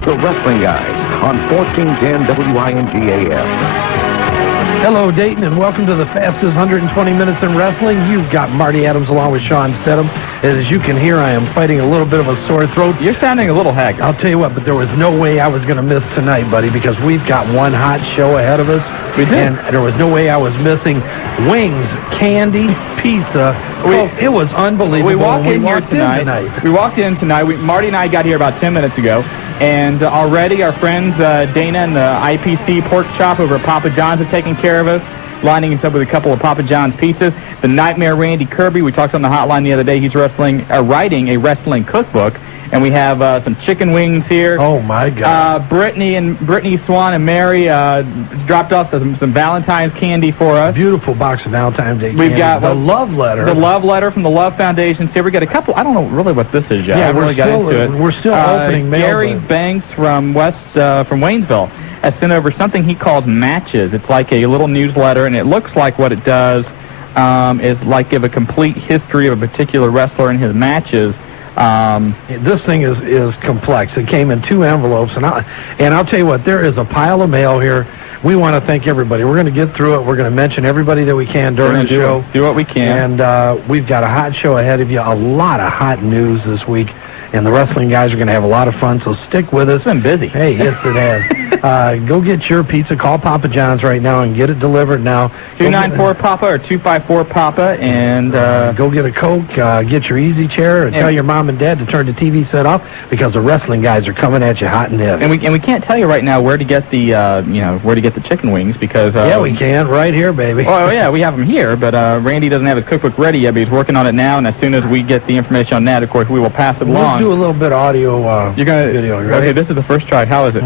The Wrestling Guys on 1410 WING-AM. Hello, Dayton, and welcome to the fastest 120 minutes in wrestling. You've got Marty Adams along with Sean Stedham. As you can hear, I am fighting a little bit of a sore throat. You're sounding a little haggard. I'll tell you what, but there was no way I was going to miss tonight, buddy, because we've got one hot show ahead of us. We did. And there was no way I was missing wings, candy, pizza. It was unbelievable. We walked in here tonight. Marty and I got here about 10 minutes ago. And already our friends Dana and the IPC Pork Chop over at Papa John's are taking care of us, lining us up with a couple of Papa John's pizzas. The Nightmare Randy Kirby, we talked on the hotline the other day, he's writing a wrestling cookbook. And we have some chicken wings here. Oh, my God. Brittany Swan and Mary dropped off some Valentine's candy for us. Beautiful box of Valentine's Day We've candy. got the love letter. The love letter from the Love Foundation. Here we got a couple. I don't know really what this is yet. Yeah, I really got into it. We're still opening mail. Gary Banks from Waynesville has sent over something he calls matches. It's like a little newsletter, and it looks like what it does is like give a complete history of a particular wrestler and his matches. This thing is complex. It came in 2 envelopes, and I'll tell you what, there is a pile of mail here. We want to thank everybody. We're going to get through it. We're going to mention everybody that we can during the show. Do what we can. And we've got a hot show ahead of you, a lot of hot news this week. And the Wrestling Guys are going to have a lot of fun, so stick with us. It's been busy. Hey, yes, it has. Go get your pizza. Call Papa John's right now and get it delivered now. 294-PAPA or 254-PAPA, and go get a Coke, get your easy chair, and tell your mom and dad to turn the TV set off because the Wrestling Guys are coming at you hot and heavy. And we can't tell you right now where to get the where to get the chicken wings because yeah, we can right here, baby. Oh yeah, we have them here, but Randy doesn't have his cookbook ready yet, but he's working on it now. And as soon as we get the information on that, of course, we will pass it along. Let's do a little bit of audio. You're gonna video, right? Okay, this is the first try. How is it?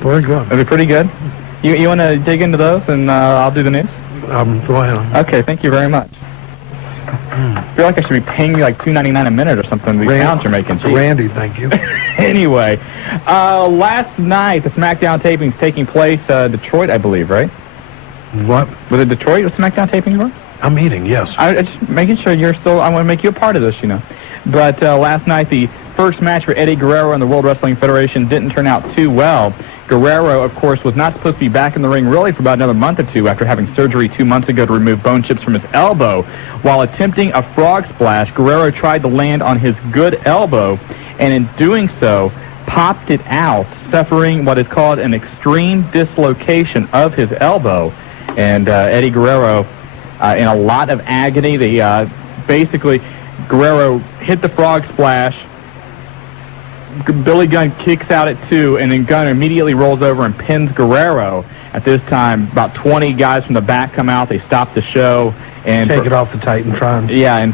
Very good. Is it pretty good? You want to dig into those, and I'll do the news? Go ahead. Okay, thank you very much. I feel like I should be paying you like $2.99 a minute or something. These sounds you're making. Jeez. Randy, thank you. Anyway, last night the SmackDown tapings taking place Detroit, I believe, right? What? Was it Detroit the SmackDown tapings were? I'm eating, yes. I just making sure you're still. I want to make you a part of this, you know. But last night the first match for Eddie Guerrero and the World Wrestling Federation didn't turn out too well. Guerrero, of course, was not supposed to be back in the ring really for about another month or two after having surgery 2 months ago to remove bone chips from his elbow. While attempting a frog splash, Guerrero tried to land on his good elbow, and in doing so, popped it out, suffering what is called an extreme dislocation of his elbow. And Eddie Guerrero, in a lot of agony, basically, Guerrero hit the frog splash. Billy Gunn kicks out at 2, and then Gunn immediately rolls over and pins Guerrero. At this time, about 20 guys from the back come out. They stop the show and take it off the Titantron. Yeah, and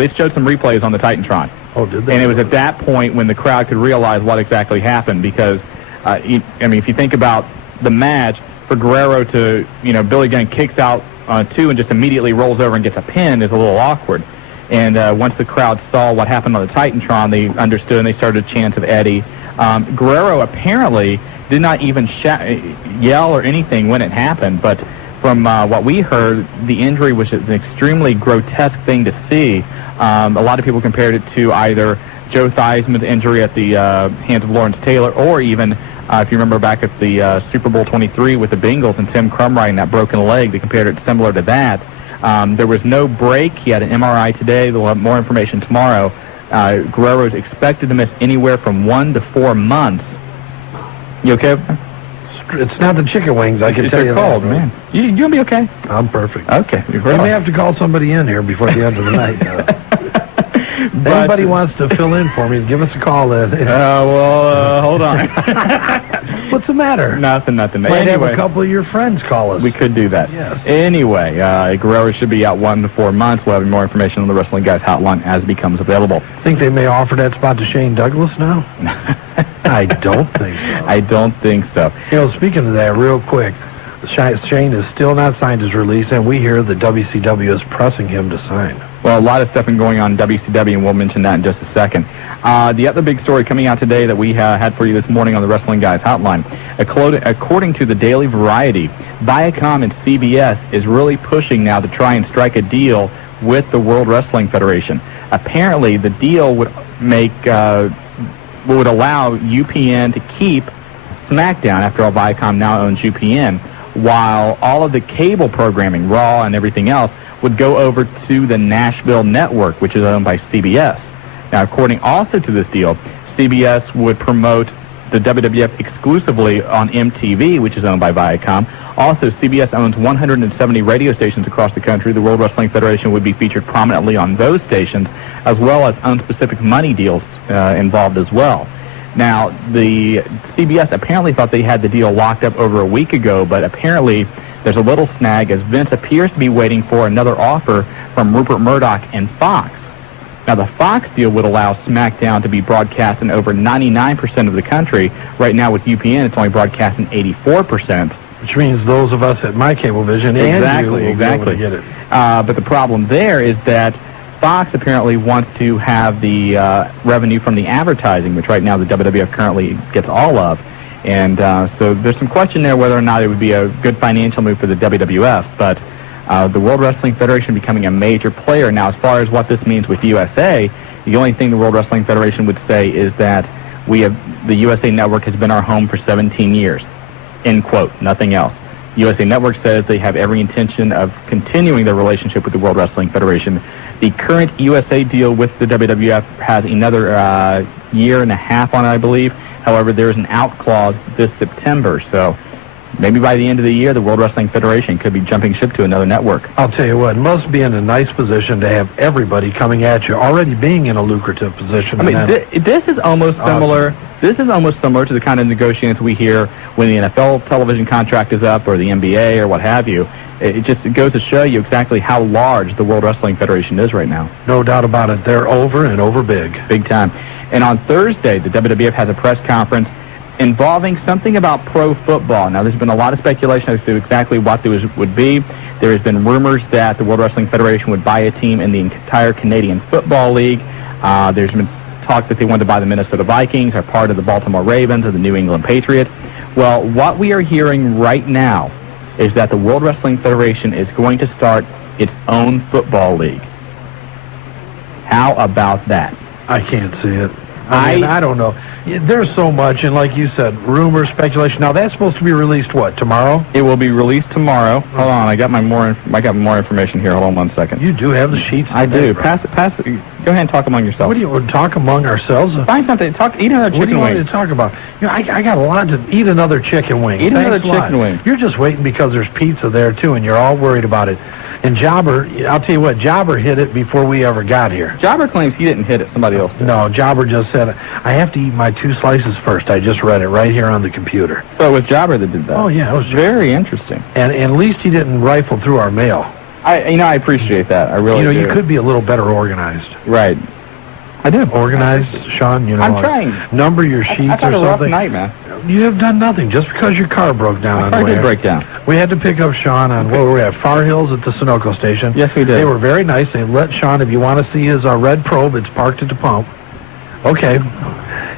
they showed some replays on the Titantron. Oh, did they? And it was at that point when the crowd could realize what exactly happened because, if you think about the match, for Guerrero to, Billy Gunn kicks out on 2 and just immediately rolls over and gets a pin is a little awkward. And once the crowd saw what happened on the Titantron, they understood and they started a chant of Eddie. Guerrero apparently did not even yell or anything when it happened, but from what we heard, the injury was an extremely grotesque thing to see. A lot of people compared it to either Joe Theismann's injury at the hands of Lawrence Taylor, or even, if you remember back at the Super Bowl 23 with the Bengals and Tim Crumry and that broken leg, they compared it similar to that. There was no break. He had an MRI today. They'll have more information tomorrow. Guerrero is expected to miss anywhere from 1 to 4 months. You okay? It's not the chicken wings, I can tell you. They're cold, man. You gonna be okay? I'm perfect. Okay. We may have to call somebody in here before the end of the night. If anybody wants to fill in for me, give us a call then. Hold on. What's the matter? Nothing. Might have a couple of your friends call us. We could do that. Yes. Anyway, Guerrero should be out 1 to 4 months. We'll have more information on the Wrestling Guys hotline as it becomes available. Think they may offer that spot to Shane Douglas now? I don't think so. I don't think so. Speaking of that, real quick, Shane is still not signed his release, and we hear that WCW is pressing him to sign. Well, a lot of stuff been going on in WCW, and we'll mention that in just a second. The other big story coming out today that we had for you this morning on the Wrestling Guys hotline, according to the Daily Variety, Viacom and CBS is really pushing now to try and strike a deal with the World Wrestling Federation. Apparently, the deal would make would allow UPN to keep SmackDown. After all, Viacom now owns UPN, while all of the cable programming, Raw and everything else, would go over to the Nashville network, which is owned by CBS. Now, according also to this deal, CBS would promote the WWF exclusively on MTV, which is owned by Viacom. Also, CBS owns 170 radio stations across the country. The World Wrestling Federation would be featured prominently on those stations, as well as unspecific money deals involved as well. Now, the CBS apparently thought they had the deal locked up over a week ago, but apparently there's a little snag as Vince appears to be waiting for another offer from Rupert Murdoch and Fox. Now, the Fox deal would allow SmackDown to be broadcast in over 99% of the country. Right now with UPN, it's only broadcast in 84%. Which means those of us at My Cablevision and you will be able to get it. But the problem there is that Fox apparently wants to have the revenue from the advertising, which right now the WWF currently gets all of. And so there's some question there whether or not it would be a good financial move for the WWF. But the World Wrestling Federation becoming a major player. Now, as far as what this means with USA, the only thing the World Wrestling Federation would say is that the USA Network has been our home for 17 years. End quote. Nothing else. USA Network says they have every intention of continuing their relationship with the World Wrestling Federation. The current USA deal with the WWF has another year and a half on it, I believe. However, there is an out clause this September, so maybe by the end of the year, the World Wrestling Federation could be jumping ship to another network. I'll tell you what, it must be in a nice position to have everybody coming at you, already being in a lucrative position. I mean, this is almost similar. This is almost similar to the kind of negotiations we hear when the NFL television contract is up or the NBA or what have you. It goes to show you exactly how large the World Wrestling Federation is right now. No doubt about it. They're over and over big. Big time. And on Thursday, the WWF has a press conference involving something about pro football. Now, there's been a lot of speculation as to exactly what this would be. There has been rumors that the World Wrestling Federation would buy a team in the entire Canadian Football League. There's been talk that they wanted to buy the Minnesota Vikings, or part of the Baltimore Ravens, or the New England Patriots. Well, what we are hearing right now is that the World Wrestling Federation is going to start its own football league. How about that? I can't see it. I don't know. There's so much, and like you said, rumors, speculation. Now, that's supposed to be released, what, tomorrow? It will be released tomorrow. Hold on, I got more information here. Hold on 1 second. You do have the sheets. I do. Pass it. Go ahead and talk among yourselves. What do you talk among ourselves? Find something. Eat another chicken wing. What do you want me to talk about? You know, I got a lot to eat. Another chicken wing. Eat another chicken wing. You're just waiting because there's pizza there too, and you're all worried about it. And Jobber, I'll tell you what, Jobber hit it before we ever got here. Jobber claims he didn't hit it. Somebody else did. No, Jobber just said, I have to eat my 2 slices first. I just read it right here on the computer. So it was Jobber that did that. Oh, yeah. It was very interesting. And at least he didn't rifle through our mail. I appreciate that. I really do. You could be a little better organized. Right. I do. Organized, Sean, I'm trying. Number your sheets I had or a rough something. night, man. You have done nothing just because your car broke down on the way. My car did break down. We had to pick up Sean on, where were we at? Far Hills at the Sunoco station. Yes, we did. They were very nice. They let Sean, if you want to see his red probe, it's parked at the pump. Okay.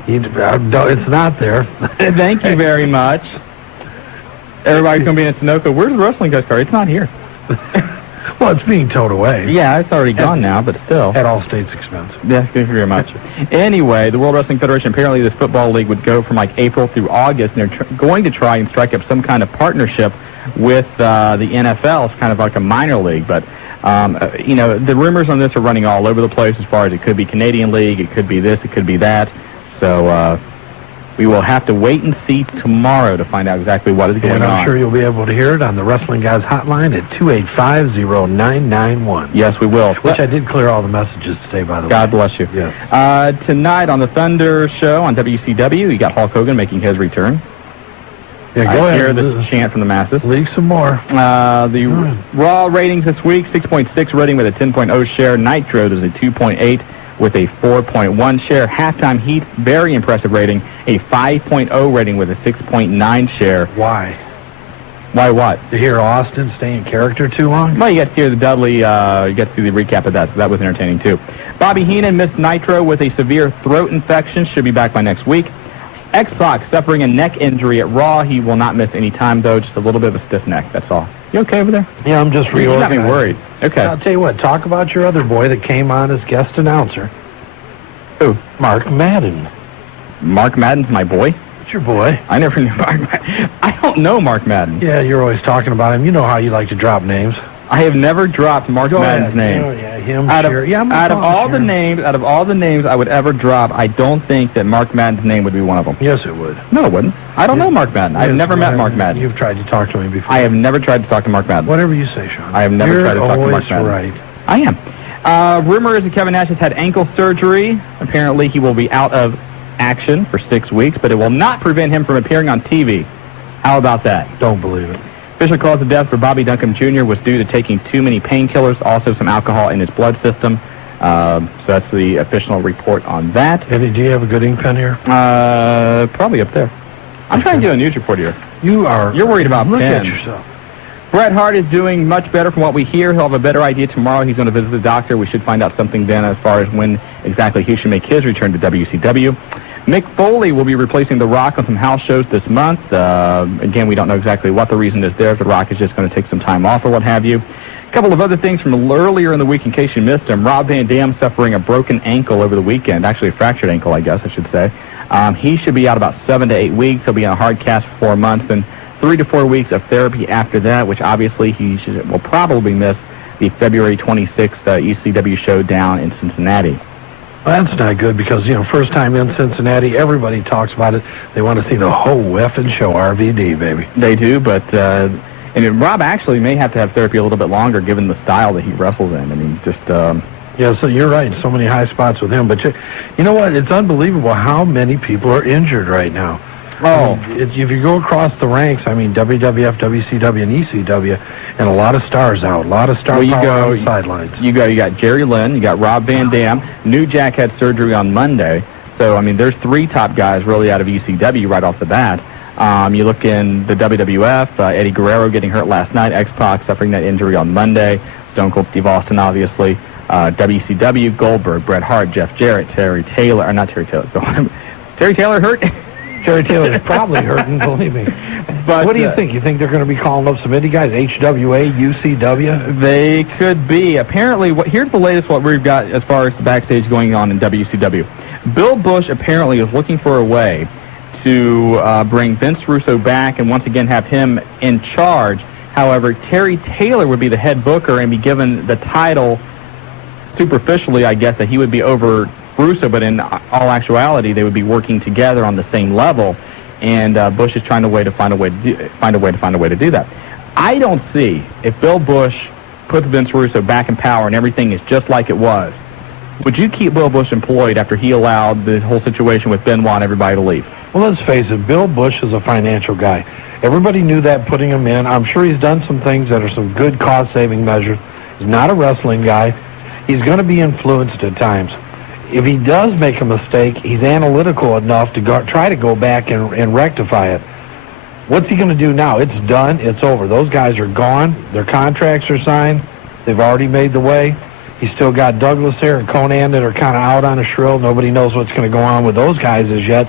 It's not there. Thank you very much. Everybody's going to be in Sunoco. Where's the wrestling guy's car? It's not here. Well, it's being towed away. Yeah, it's already gone now, but still. At Allstate's expense. Yeah, thank you very much. Anyway, the World Wrestling Federation, apparently this football league would go from like April through August, and they're going to try and strike up some kind of partnership with the NFL. It's kind of like a minor league, but the rumors on this are running all over the place as far as it could be Canadian League, it could be this, it could be that. So we will have to wait and see tomorrow to find out exactly what is going on. And I'm sure you'll be able to hear it on the Wrestling Guys hotline at 285-0991. Yes, we will. Which I did clear all the messages today, by the way. God bless you. Yes. Tonight on the Thunder Show on WCW, you got Hulk Hogan making his return. Yeah, go ahead. I hear this chant from the masses. Leak some more. The Raw ratings this week, 6.6 rating with a 10.0 share. Nitro does a 2.8 with a 4.1 share. Halftime Heat, very impressive rating, a 5.0 rating with a 6.9 share. Why? Why what? To hear Austin stay in character too long? Well, you get to hear the Dudley, you get to see the recap of that, so that was entertaining too. Bobby Heenan missed Nitro with a severe throat infection, should be back by next week. X-Pac suffering a neck injury at Raw. He will not miss any time, though, just a little bit of a stiff neck, that's all. You okay over there? Yeah, I'm just reorganizing. You got me worried. Okay. I'll tell you what, talk about your other boy that came on as guest announcer. Who? Mark Madden. Mark Madden's my boy. It's your boy. I never knew Mark Madden. I don't know Mark Madden. Yeah, you're always talking about him. You know how you like to drop names. I have never dropped Mark Madden's name. Oh, yeah, him, Out of, Sherry. Yeah, out of all the Sherry. names, out of all the names I would ever drop, I don't think that Mark Madden's name would be one of them. Yes, it would. No, it wouldn't. I don't know Mark Madden. I've Yes, never met Mark Madden. You've tried to talk to him before. I have never tried to talk to Mark Madden. Whatever you say, Sean. I have never You're tried to talk to Mark always Madden. right. I am. Rumor is that Kevin Nash has had ankle surgery. Apparently, he will be out of action for 6 weeks, but it will not prevent him from appearing on TV. How about that? Don't believe it. Official cause of death for Bobby Duncan Jr. was due to taking too many painkillers, also some alcohol in his blood system. So that's the official report on that. Eddie, do you have a good ink pen here? Probably up there. I'm trying to get a news report here. You are. You're worried about Look at pens. yourself. Bret Hart is doing much better from what we hear. He'll have a better idea tomorrow. He's going to visit the doctor. We should find out something then as far as when exactly he should make his return to WCW. Mick Foley will be replacing The Rock on some house shows this month. Again, we don't know exactly what the reason is there. If The Rock is just going to take some time off or what have you. A couple of other things from earlier in the week in case you missed them. Rob Van Dam suffering a broken ankle over the weekend. Actually, a fractured ankle, I guess I should say. He should be out about 7 to 8 weeks. He'll be on a hard cast for 4 months. Then 3 to 4 weeks of therapy after that, which obviously will probably miss the February 26th ECW show down in Cincinnati. Well, that's not good because, first time in Cincinnati, everybody talks about it. They want to see the whole effing show, RVD, baby. They do, but and Rob actually may have to have therapy a little bit longer given the style that he wrestles in. I mean, just... Yeah, so you're right. So many high spots with him. But you know what? It's unbelievable how many people are injured right now. Oh. I mean, if you go across the ranks, WWF, WCW, and ECW, and a lot of stars out, a lot of star power on the sidelines. You got Jerry Lynn, you got Rob Van Dam. New Jack had surgery on Monday. So, I mean, there's 3 top guys really out of ECW right off the bat. You look in the WWF, Eddie Guerrero getting hurt last night, X-Pac suffering that injury on Monday, Stone Cold Steve Austin, obviously. WCW, Goldberg, Bret Hart, Jeff Jarrett, Terry Taylor, Terry Taylor hurt? Terry Taylor's probably hurting, believe me. But what do you think? You think they're going to be calling up some indie guys, HWA, UCW? They could be. Apparently, here's the latest what we've got as far as the backstage going on in WCW. Bill Bush apparently is looking for a way to bring Vince Russo back and once again have him in charge. However, Terry Taylor would be the head booker and be given the title superficially, I guess, that he would be over Russo, but in all actuality, they would be working together on the same level. And Bush is trying to find a way to do that. I don't see if Bill Bush puts Vince Russo back in power and everything is just like it was. Would you keep Bill Bush employed after he allowed the whole situation with Benoit and everybody to leave? Well, let's face it, Bill Bush is a financial guy. Everybody knew that putting him in. I'm sure he's done some things that are some good cost-saving measures. He's not a wrestling guy. He's going to be influenced at times. If he does make a mistake, he's analytical enough to try to go back and rectify it. What's he going to do now? It's done. It's over. Those guys are gone. Their contracts are signed. They've already made the way. He's still got Douglas there and Conan that are kind of out on a shrill. Nobody knows what's going to go on with those guys as yet.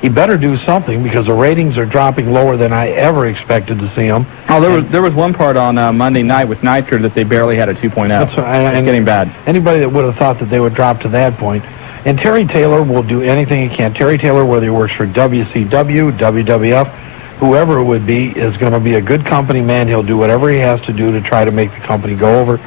He better do something because the ratings are dropping lower than I ever expected to see them. Oh, there was one part on Monday night with Nitro that they barely had a 2.0. That's it's getting bad. Anybody that would have thought that they would drop to that point. And Terry Taylor will do anything he can. Terry Taylor, whether he works for WCW, WWF, whoever it would be, is going to be a good company man. He'll do whatever he has to do to try to make the company go over.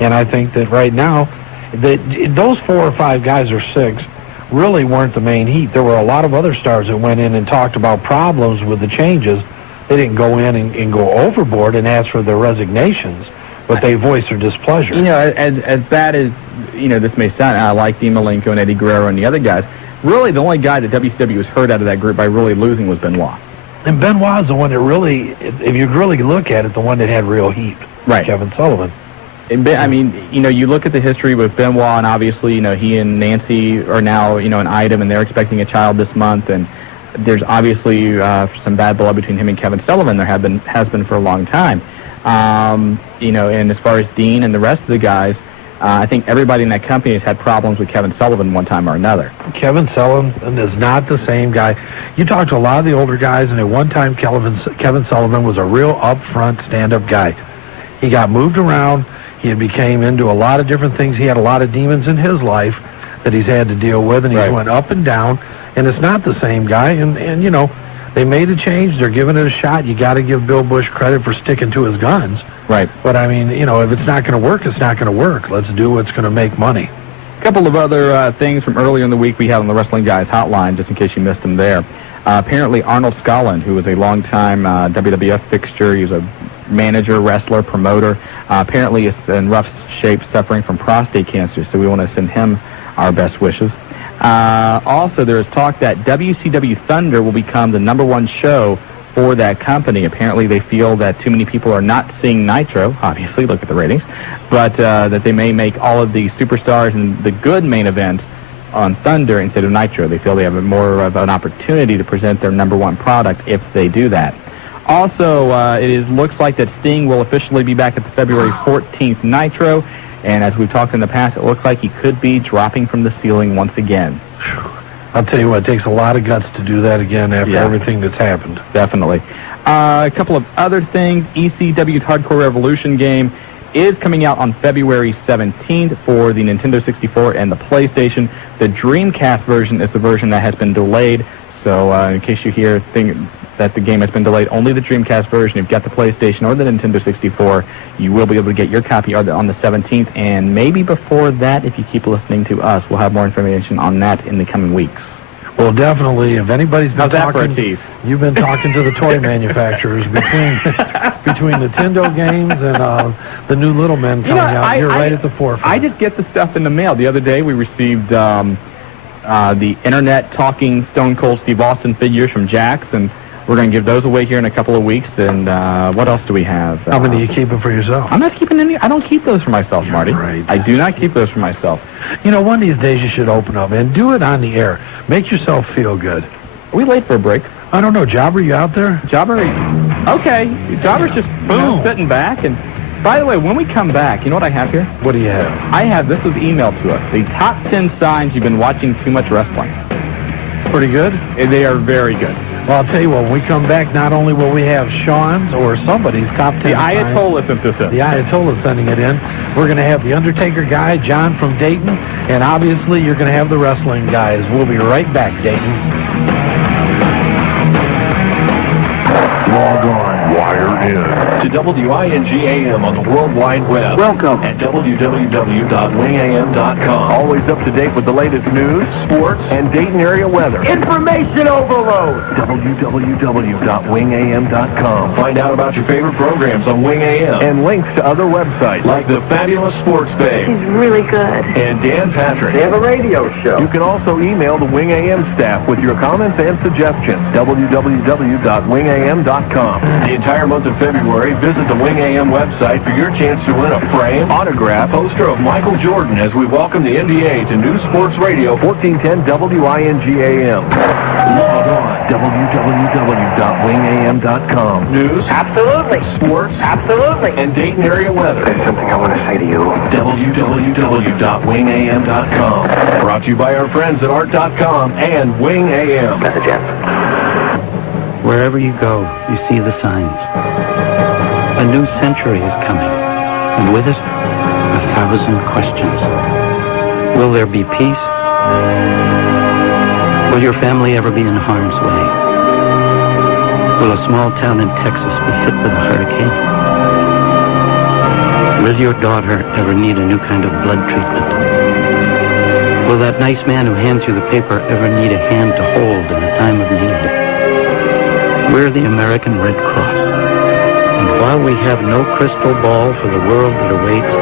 And I think that right now, those 4 or 5 guys or 6 really weren't the main heat. There were a lot of other stars that went in and talked about problems with the changes. They didn't go in and go overboard and ask for their resignations, but they voiced their displeasure. As bad as this may sound, I like Dean Malenko and Eddie Guerrero and the other guys. Really, the only guy that WCW was hurt out of that group by really losing was Benoit. And Benoit is the one that really, if you really look at it, the one that had real heat. Right. Kevin Sullivan. I mean, you look at the history with Benoit, and obviously, he and Nancy are now, an item, and they're expecting a child this month, and there's obviously some bad blood between him and Kevin Sullivan. There has been for a long time. And as far as Dean and the rest of the guys, I think everybody in that company has had problems with Kevin Sullivan one time or another. Kevin Sullivan is not the same guy. You talk to a lot of the older guys, and at one time, Kevin Sullivan was a real upfront, stand-up guy. He got moved around. He became into a lot of different things. He had a lot of demons in his life that he's had to deal with, and he went up and down. and it's not the same guy. And you know, they made a change. They're giving it a shot. You got to give Bill Bush credit for sticking to his guns. Right. But I mean, you know, if it's not going to work, it's not going to work. Let's do what's going to make money. A couple of other things from earlier in the week we had on the Wrestling Guys hotline, just in case you missed them there. Apparently, Arnold Skaaland, who was a longtime WWF fixture, he was a manager, wrestler, promoter, apparently is in rough shape, suffering from prostate cancer, so we want to send him our best wishes. Also, there is talk that WCW Thunder will become the #1 show for that company. Apparently, they feel that too many people are not seeing Nitro, obviously, look at the ratings, but that they may make all of the superstars and the good main events on Thunder instead of Nitro. They feel they have more of an opportunity to present their #1 product if they do that. Also, looks like that Sting will officially be back at the February 14th Nitro, and as we've talked in the past, it looks like he could be dropping from the ceiling once again. I'll tell you what, it takes a lot of guts to do that again after everything that's happened. Definitely. A couple of other things. ECW's Hardcore Revolution game is coming out on February 17th for the Nintendo 64 and the PlayStation. The Dreamcast version is the version that has been delayed, so in case you hear that the game has been delayed, only the Dreamcast version. If you've got the PlayStation or the Nintendo 64, you will be able to get your copy on the 17th, and maybe before that, if you keep listening to us, we'll have more information on that in the coming weeks. Well, definitely, if anybody's been talking, you've been talking to the toy manufacturers between Nintendo games and the new Little Men coming out. You're right at the forefront. I just get the stuff in the mail. The other day, we received the internet talking Stone Cold Steve Austin figures from Jax, and we're going to give those away here in a couple of weeks. And what else do we have? How many are you keeping for yourself? I'm not keeping any. I don't keep those for myself, Marty. Right. I do not keep those for myself. You know, one of these days you should open up and do it on the air. Make yourself feel good. Are we late for a break? I don't know. Jobber, you out there? Jobber? Okay. Jobber's just sitting back. And by the way, when we come back, you know what I have here? What do you have? I have, this was emailed to us, the top 10 signs you've been watching too much wrestling. Pretty good? They are very good. Well, I'll tell you what, when we come back, not only will we have Sean's or somebody's top 10 The Ayatollah sent this in. The Ayatollah sending it in. We're going to have the Undertaker guy, John from Dayton, and obviously you're going to have the wrestling guys. We'll be right back, Dayton. Log on, wire in to WINGAM on the World Wide Web. Welcome At www.wingam.com. Always up to date with the latest news, sports, and Dayton area weather. Information overload. www.wingam.com. Find out about your favorite programs on Wing AM and links to other websites like the Fabulous Sports Page He's really good. and Dan Patrick. They have a radio show. You can also email the Wing AM staff with your comments and suggestions. www.wingam.com. The entire month of February, visit the Wing AM website for your chance to win a frame, autograph, poster of Michael Jordan as we welcome the NBA to New Sports Radio 1410 WINGAM. Log on, www.wingam.com. News, Absolutely. sports, Absolutely. and Dayton area weather. There's something I want to say to you. www.wingam.com. Brought to you by our friends at art.com and Wing AM. Message in. Wherever you go, you see the signs. A new century is coming, and with it, 1,000 questions. Will there be peace? Will your family ever be in harm's way? Will a small town in Texas be hit with a hurricane? Will your daughter ever need a new kind of blood treatment? Will that nice man who hands you the paper ever need a hand to hold in a time of need? We're the American Red Cross. And while we have no crystal ball for the world that awaits,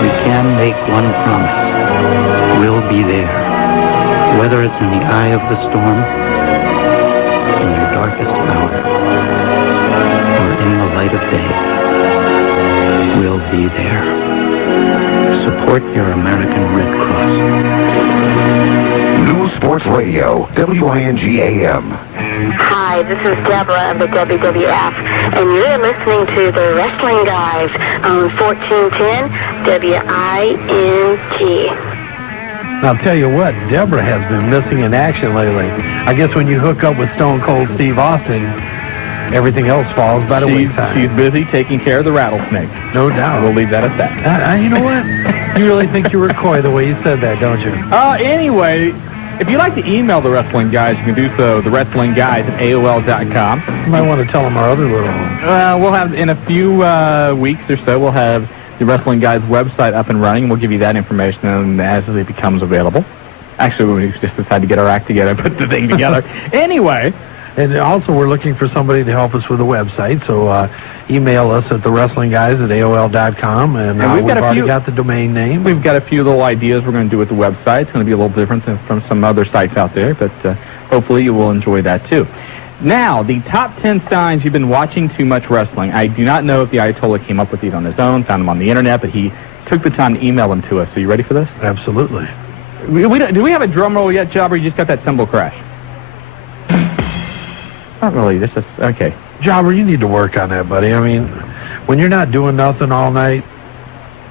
we can make one promise. We'll be there. Whether it's in the eye of the storm, in your darkest hour, or in the light of day, we'll be there. Support your American Red Cross. New Sports Radio, WINGAM. Hi, this is Deborah of the WWF, and you're listening to the Wrestling Guys on 1410 WING. I'll tell you what, Deborah has been missing in action lately. I guess when you hook up with Stone Cold Steve Austin, everything else falls by the wayside. She's busy taking care of the rattlesnake. No doubt. We'll leave that at that. You know what? You really think you were coy the way you said that, don't you? Anyway, If you'd like to email the Wrestling Guys, you can do so, thewrestlingguys@AOL.com. You might want to tell them our other little... We'll have, in a few weeks or so, we'll have the Wrestling Guys website up and running. We'll give you that information as it becomes available. Actually, we just decided to get our act together and put the thing together. Anyway. And also, we're looking for somebody to help us with the website, so email us at thewrestlingguys@AOL.com, and we've already got the domain name. We've got a few little ideas we're going to do with the website. It's going to be a little different than from some other sites out there, but hopefully you will enjoy that too. Now, the top 10 signs you've been watching too much wrestling. I do not know if the Ayatollah came up with these on his own, found them on the internet, but he took the time to email them to us. So you ready for this? Absolutely. Do we have a drum roll yet, Jobber? You just got that cymbal crash? Not really. This is okay. Jobber, you need to work on that, buddy. I mean, when you're not doing nothing all night,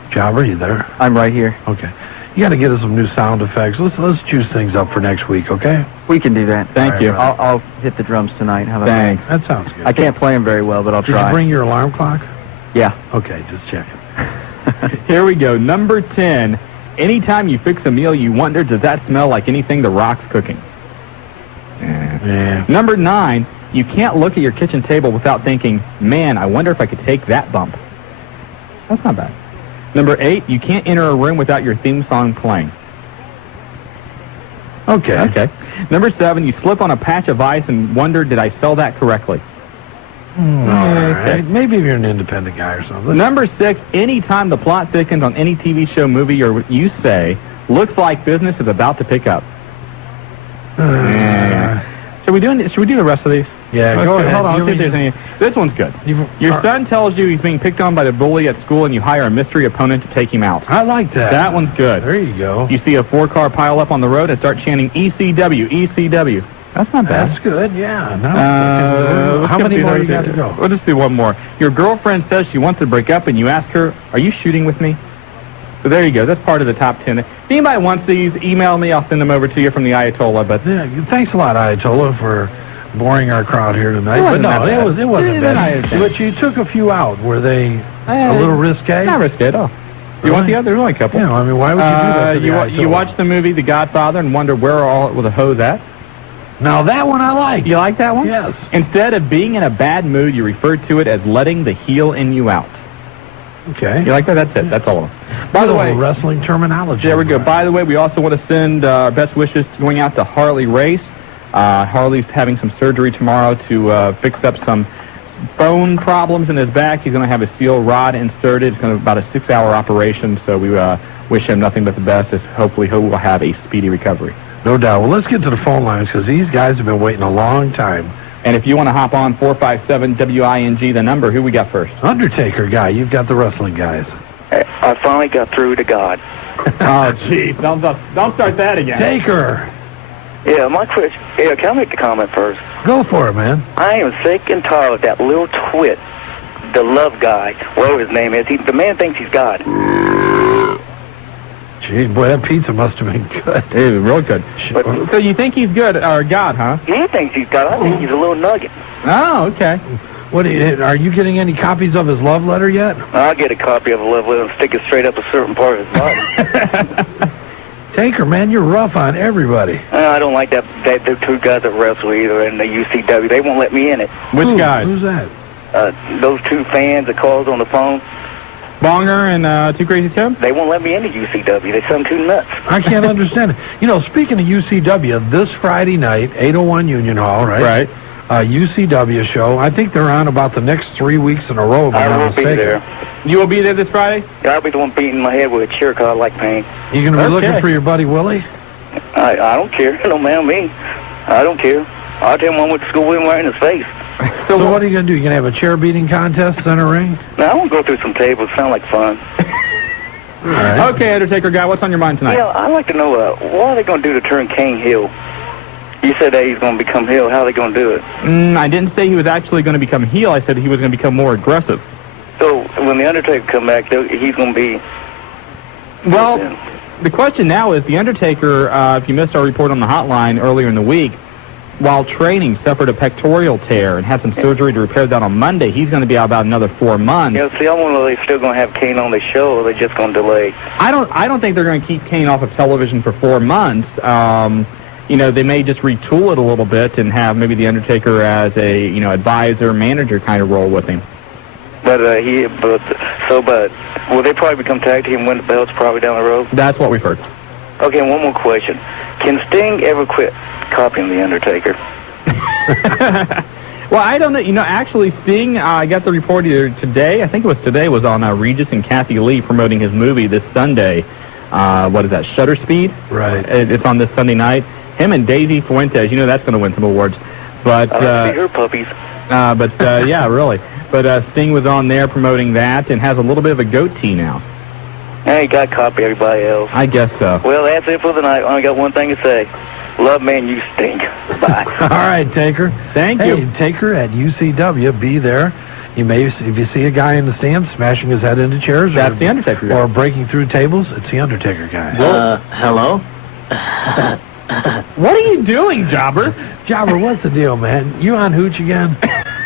Jobber, you there? I'm right here. Okay. You got to get us some new sound effects. Let's choose things up for next week, okay? We can do that. Thank you. I'll hit the drums tonight. How about Thanks. That sounds good. I can't play them very well, but I'll Did try. you bring your alarm clock? Yeah. Okay, just checking. Here we go. Number 10. Anytime you fix a meal, you wonder, does that smell like anything The Rock's cooking? Yeah. Number 9. You can't look at your kitchen table without thinking, man, I wonder if I could take that bump. That's not bad. Number 8. You can't enter a room without your theme song playing. Okay. Number 7. You slip on a patch of ice and wonder, did I spell that correctly? All right. Maybe if you're an independent guy or something. Number 6, anytime the plot thickens on any TV show, movie, or you say, looks like business is about to pick up. Should we do the rest of these? Yeah, go ahead. Hold on, let's see if there's any. This one's good. Your son tells you he's being picked on by the bully at school, and you hire a mystery opponent to take him out. I like that. That one's good. There you go. You see a 4-car pile up on the road and start chanting ECW, ECW. That's not bad. That's good, yeah. No, how many more you got to go? We'll just do one more. Your girlfriend says she wants to break up, and you ask her, are you shooting with me? So there you go. That's part of the top 10. If anybody wants these, email me. I'll send them over to you from the Ayatollah. But Yeah, thanks a lot, Ayatollah, for boring our crowd here tonight. It wasn't but that no, bad. it wasn't It bad. wasn't. But you took a few out. Were they a little risque? not risky at all. You want the other? There's only a couple. Yeah, I mean, why would you do that to the Ayatollah? You watch the movie The Godfather and wonder where are all the hoes at? Now, that one I like. You like that one? Yes. Instead of being in a bad mood, you refer to it as letting the heel in you out. Okay. You like that? That's it. That's all of them. By the way, wrestling terminology. there we go. By the way, we also want to send our best wishes going out to Harley Race. Harley's having some surgery tomorrow to fix up some bone problems in his back. He's going to have a steel rod inserted. It's going to be about a 6-hour operation, so we wish him nothing but the best. Hopefully he will have a speedy recovery. No doubt. Well, let's get to the phone lines because these guys have been waiting a long time. And if you want to hop on 457-WING, the number, who we got first? Undertaker guy, you've got the wrestling guys. I finally got through to God. Oh, jeez. Don't start that again. Taker, Yeah, my question. Yeah, can I make the comment first? go for it, man. I am sick and tired of that little twit, the love guy, whatever his name is. The man thinks he's God. Gee, boy, that pizza must have been good. It was real good. So you think he's good, or God, huh? He thinks he's God. I think he's a little nugget. Oh, okay. What are you getting any copies of his love letter yet? I'll get a copy of a love letter and stick it straight up a certain part of his body. Taker, man, you're rough on everybody. I don't like that. The two guys that wrestle either in the UCW. They won't let me in it. Which guys? Who's that? Those two fans that calls on the phone, Bonger and Too Crazy Tim? they won't let me into UCW. They sound too nuts. I can't understand it. You know, speaking of UCW, this Friday night, 801 Union Hall, right? Right. UCW show. I think they're on about the next 3 weeks in a row. if I'm I not will be mistaken. there. You will be there this Friday? I'll be the one beating my head with a chair because I like pain. You going to be Okay. looking for your buddy Willie? I don't care. No man me. I don't care. I'll tell him I went to school with him right in his face. So what are you going to do? You going to have a chair beating contest in a ring? Now, I want to go through some tables. Sound like fun. All right. Okay, Undertaker guy, what's on your mind tonight? Yeah, I'd like to know what are they going to do to turn Kane heel? You said that he's going to become heel. How are they going to do it? I didn't say he was actually going to become heel. I said he was going to become more aggressive. So when the Undertaker come back, he's going to be... Well, the question now is, the Undertaker, if you missed our report on the hotline earlier in the week, while training, suffered a pectoral tear and had some surgery to repair that on Monday. He's going to be out about another 4 months. You know, see, I want to know if they're still going to have Kane on the show, or they're just going to delay. I don't think they're going to keep Kane off of television for 4 months. they may just retool it a little bit and have maybe the Undertaker as a advisor, manager kind of role with him. But will they probably become tag team and win the belts probably down the road? That's what we've heard. Okay, and one more question. Can Sting ever quit copying The Undertaker? Well, I don't know. Actually, Sting, I got the report either today, I think it was today, was on Regis and Kathy Lee promoting his movie this Sunday. What is that, Shutter Speed? Right. It's on this Sunday night. Him and Daisy Fuentes, that's going to win some awards. But I like to see her puppies. Yeah, really. But Sting was on there promoting that and has a little bit of a goatee now. Hey, got to copy everybody else. I guess so. Well, that's it for the night. I only got one thing to say. Love, man, you stink. Bye. All right, Taker. Thank you. you. Taker at UCW. Be there. You may, if you see a guy in the stands smashing his head into chairs, that's the Undertaker guy. Or breaking through tables, it's the Undertaker guy. Hello? What are you doing, Jobber? Jobber, what's the deal, man? You on hooch again?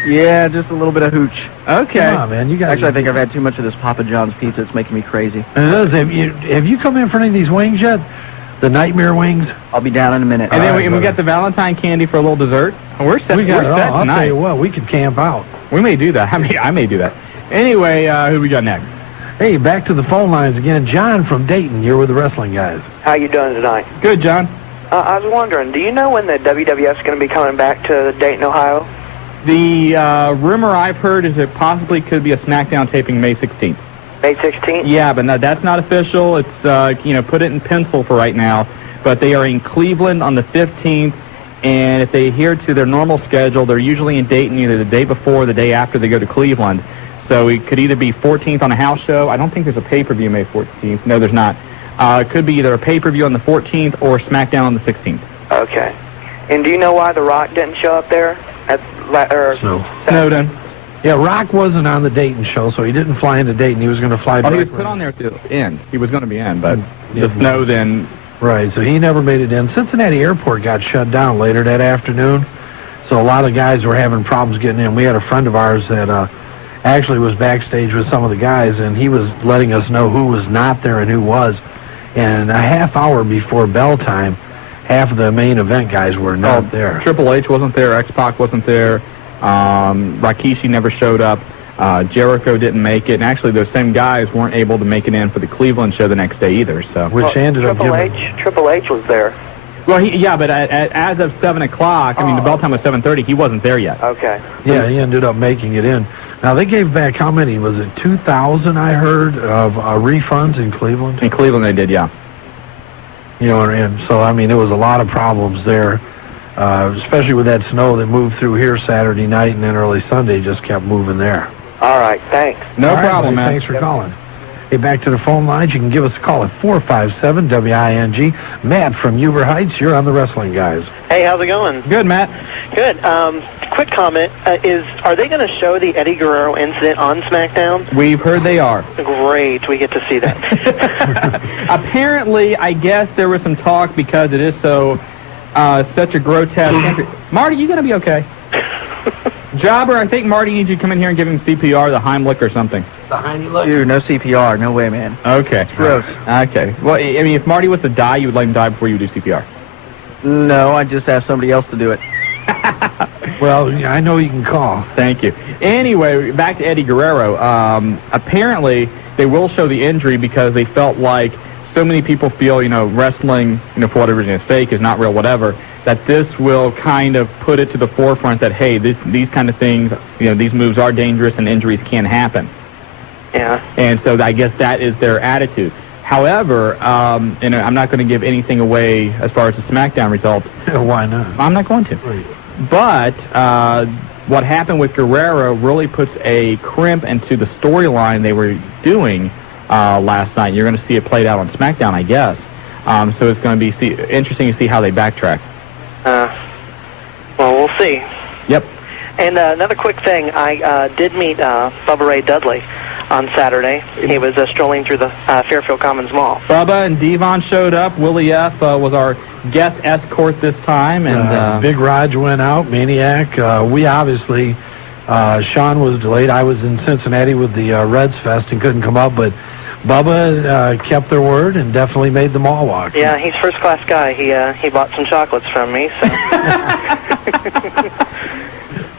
Yeah, just a little bit of hooch. Okay. Come on, man. You got. Actually, I think I've had too much of this Papa John's pizza. It's making me crazy. Have you come in for any of these wings yet? The nightmare wings? I'll be down in a minute. And then right, we got the Valentine candy for a little dessert. We're set. We got we're it all. set I'll tonight. tell you what, we could camp out. We may do that. I may do that. Anyway, who we got next? Hey, back to the phone lines again. John from Dayton. You're with the wrestling guys. How you doing tonight? Good, John. I was wondering, do you know when the WWF's going to be coming back to Dayton, Ohio? The rumor I've heard is it possibly could be a SmackDown taping May 16th. May 16th? Yeah, but no, that's not official. It's, put it in pencil for right now. But they are in Cleveland on the 15th, and if they adhere to their normal schedule, they're usually in Dayton either the day before or the day after they go to Cleveland. So it could either be 14th on a house show. I don't think there's a pay-per-view May 14th. No, there's not. It could be either a pay-per-view on the 14th or SmackDown on the 16th. Okay. And do you know why The Rock didn't show up there? Snowden. Yeah, Rock wasn't on the Dayton show, so he didn't fly into Dayton. He was going to fly back. He was put on there at the end. He was going to be in, but the snow then... Right, so he never made it in. Cincinnati Airport got shut down later that afternoon, so a lot of guys were having problems getting in. We had a friend of ours that actually was backstage with some of the guys, and he was letting us know who was not there and who was. And a half hour before bell time, half of the main event guys were not there. Triple H wasn't there. X-Pac wasn't there. Rikishi never showed up. Jericho didn't make it. And actually, those same guys weren't able to make it in for the Cleveland show the next day either. So, which ended up Triple H was there. Well, but as of 7 o'clock, the bell time was 7:30. He wasn't there yet. Okay. Yeah, he ended up making it in. Now, they gave back how many? Was it 2,000, I heard, of refunds in Cleveland? In Cleveland, they did, yeah. And so, there was a lot of problems there, especially with that snow that moved through here Saturday night and then early Sunday just kept moving there. All right, thanks. No All right, problem, buddy, man. Thanks for calling. Hey, back to the phone lines. You can give us a call at 457-WING. Matt from Huber Heights, you're on the Wrestling Guys. Hey, how's it going? Good, Matt. Good. Quick comment, are they going to show the Eddie Guerrero incident on SmackDown? We've heard they are. Great, we get to see that. Apparently, I guess there was some talk because it is so such a grotesque entry. Marty, you going to be okay? Jobber, I think Marty needs you to come in here and give him CPR, the Heimlich or something. The Heimlich? Dude, no CPR. No way, man. Okay. It's gross. Okay. Well, if Marty was to die, you would let him die before you do CPR. No, I just asked somebody else to do it. Well, I know you can call. Thank you. Anyway, back to Eddie Guerrero. Apparently, they will show the injury because they felt like so many people feel, wrestling, for whatever reason is fake, is not real, whatever, that this will kind of put it to the forefront that, hey, these kind of things, these moves are dangerous and injuries can happen. Yeah. And so I guess that is their attitude. However, I'm not going to give anything away as far as the SmackDown results. Why not? I'm not going to. Right. But what happened with Guerrero really puts a crimp into the storyline they were doing last night. You're going to see it played out on SmackDown, I guess. So it's going to be interesting to see how they backtrack. Well, we'll see. Yep. And another quick thing, I did meet Bubba Ray Dudley on Saturday. He was strolling through the Fairfield Commons Mall. Bubba and Devon showed up. Willie F. Was our guest escort this time. And Big Raj went out, Maniac. We obviously, Sean was delayed. I was in Cincinnati with the Reds Fest and couldn't come up, but Bubba kept their word and definitely made them all walk. Yeah, he's first-class guy. He bought some chocolates from me, so...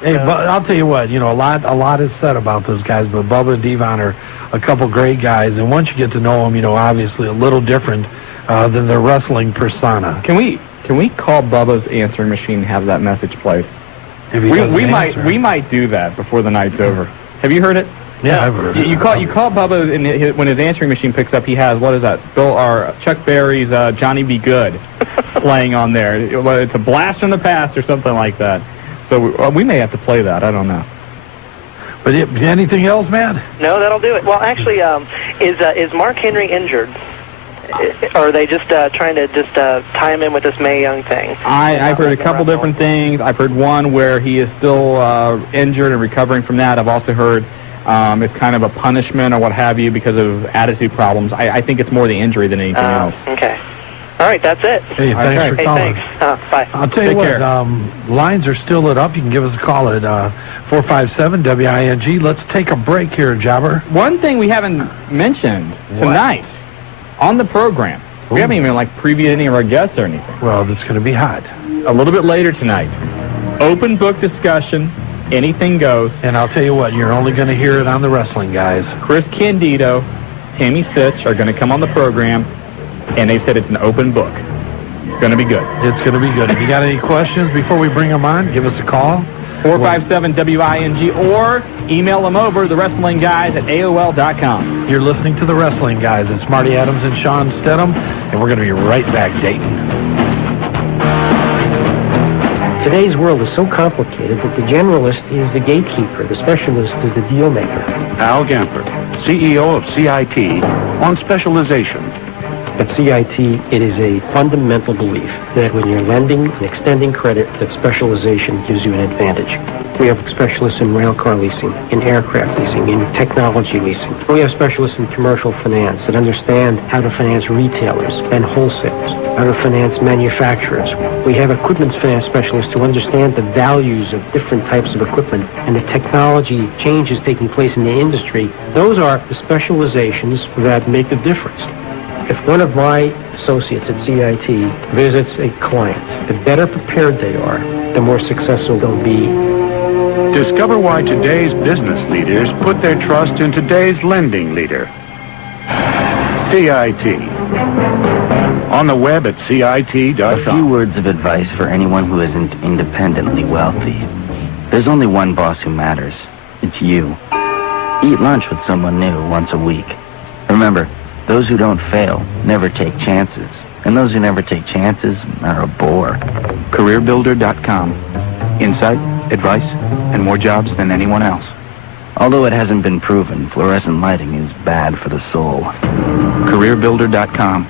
Hey, but I'll tell you what, a lot is said about those guys, but Bubba and Devon are a couple great guys, and once you get to know them, obviously a little different than their wrestling persona. Can we call Bubba's answering machine and have that message played? We might do that before the night's over. Have you heard it? Yeah, I've heard it. You call Bubba, and when his answering machine picks up, he has, what is that? Chuck Berry's Johnny Be Good playing on there. It's a blast from the past or something like that. So we may have to play that. I don't know. But anything else, man? No, that'll do it. Well, actually, is Mark Henry injured? Or are they just trying to tie him in with this Mae Young thing? I've heard a couple different things. I've heard one where he is still injured and recovering from that. I've also heard it's kind of a punishment or what have you because of attitude problems. I think it's more the injury than anything else. Okay. All right, that's it. Hey, thanks for calling. Thanks. Bye. I'll tell you what, lines are still lit up. You can give us a call at 457-WING. Let's take a break here, Jobber. One thing we haven't mentioned tonight on the program, we haven't even previewed any of our guests or anything. Well, it's going to be hot. A little bit later tonight, open book discussion, anything goes. And I'll tell you what, you're only going to hear it on the Wrestling Guys. Chris Candido, Tammy Sitch are going to come on the program. And they said it's an open book. It's going to be good. It's going to be good. If you got any questions before we bring them on, give us a call. 457-WING or email them over, thewrestlingguys@AOL.com. You're listening to The Wrestling Guys. It's Marty Adams and Sean Stedham, and we're going to be right back, Dayton. Today's world is so complicated that the generalist is the gatekeeper, the specialist is the deal maker. Al Gampert, CEO of CIT, on specialization. At CIT, it is a fundamental belief that when you're lending and extending credit, that specialization gives you an advantage. We have specialists in railcar leasing, in aircraft leasing, in technology leasing. We have specialists in commercial finance that understand how to finance retailers and wholesalers, how to finance manufacturers. We have equipment finance specialists who understand the values of different types of equipment and the technology changes taking place in the industry. Those are the specializations that make the difference. If one of my associates at CIT visits a client, the better prepared they are, the more successful they'll be. Discover why today's business leaders put their trust in today's lending leader. CIT. On the web at CIT.com. A few words of advice for anyone who isn't independently wealthy. There's only one boss who matters. It's you. Eat lunch with someone new once a week. Remember, those who don't fail never take chances. And those who never take chances are a bore. CareerBuilder.com. Insight, advice, and more jobs than anyone else. Although it hasn't been proven, fluorescent lighting is bad for the soul. CareerBuilder.com.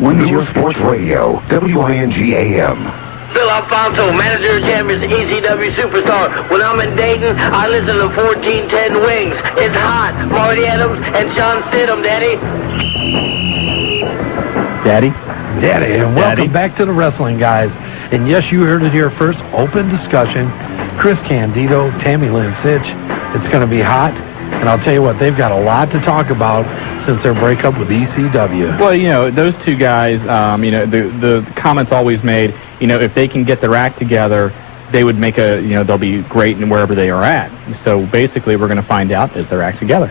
News Sports Radio, WING AM. Phil Alfonso, manager of champions, ECW superstar. When I'm in Dayton, I listen to 1410 Wings. It's hot. Marty Adams and Sean Stidham, Daddy. Daddy, and welcome back to the Wrestling Guys. And yes, you heard it here first. Open discussion. Chris Candido, Tammy Lynn Sitch. It's going to be hot. And I'll tell you what, they've got a lot to talk about since their breakup with ECW. Well, those two guys, the comments always made, if they can get their act together, they would make they'll be great in wherever they are at. So basically, we're going to find out, is their act together?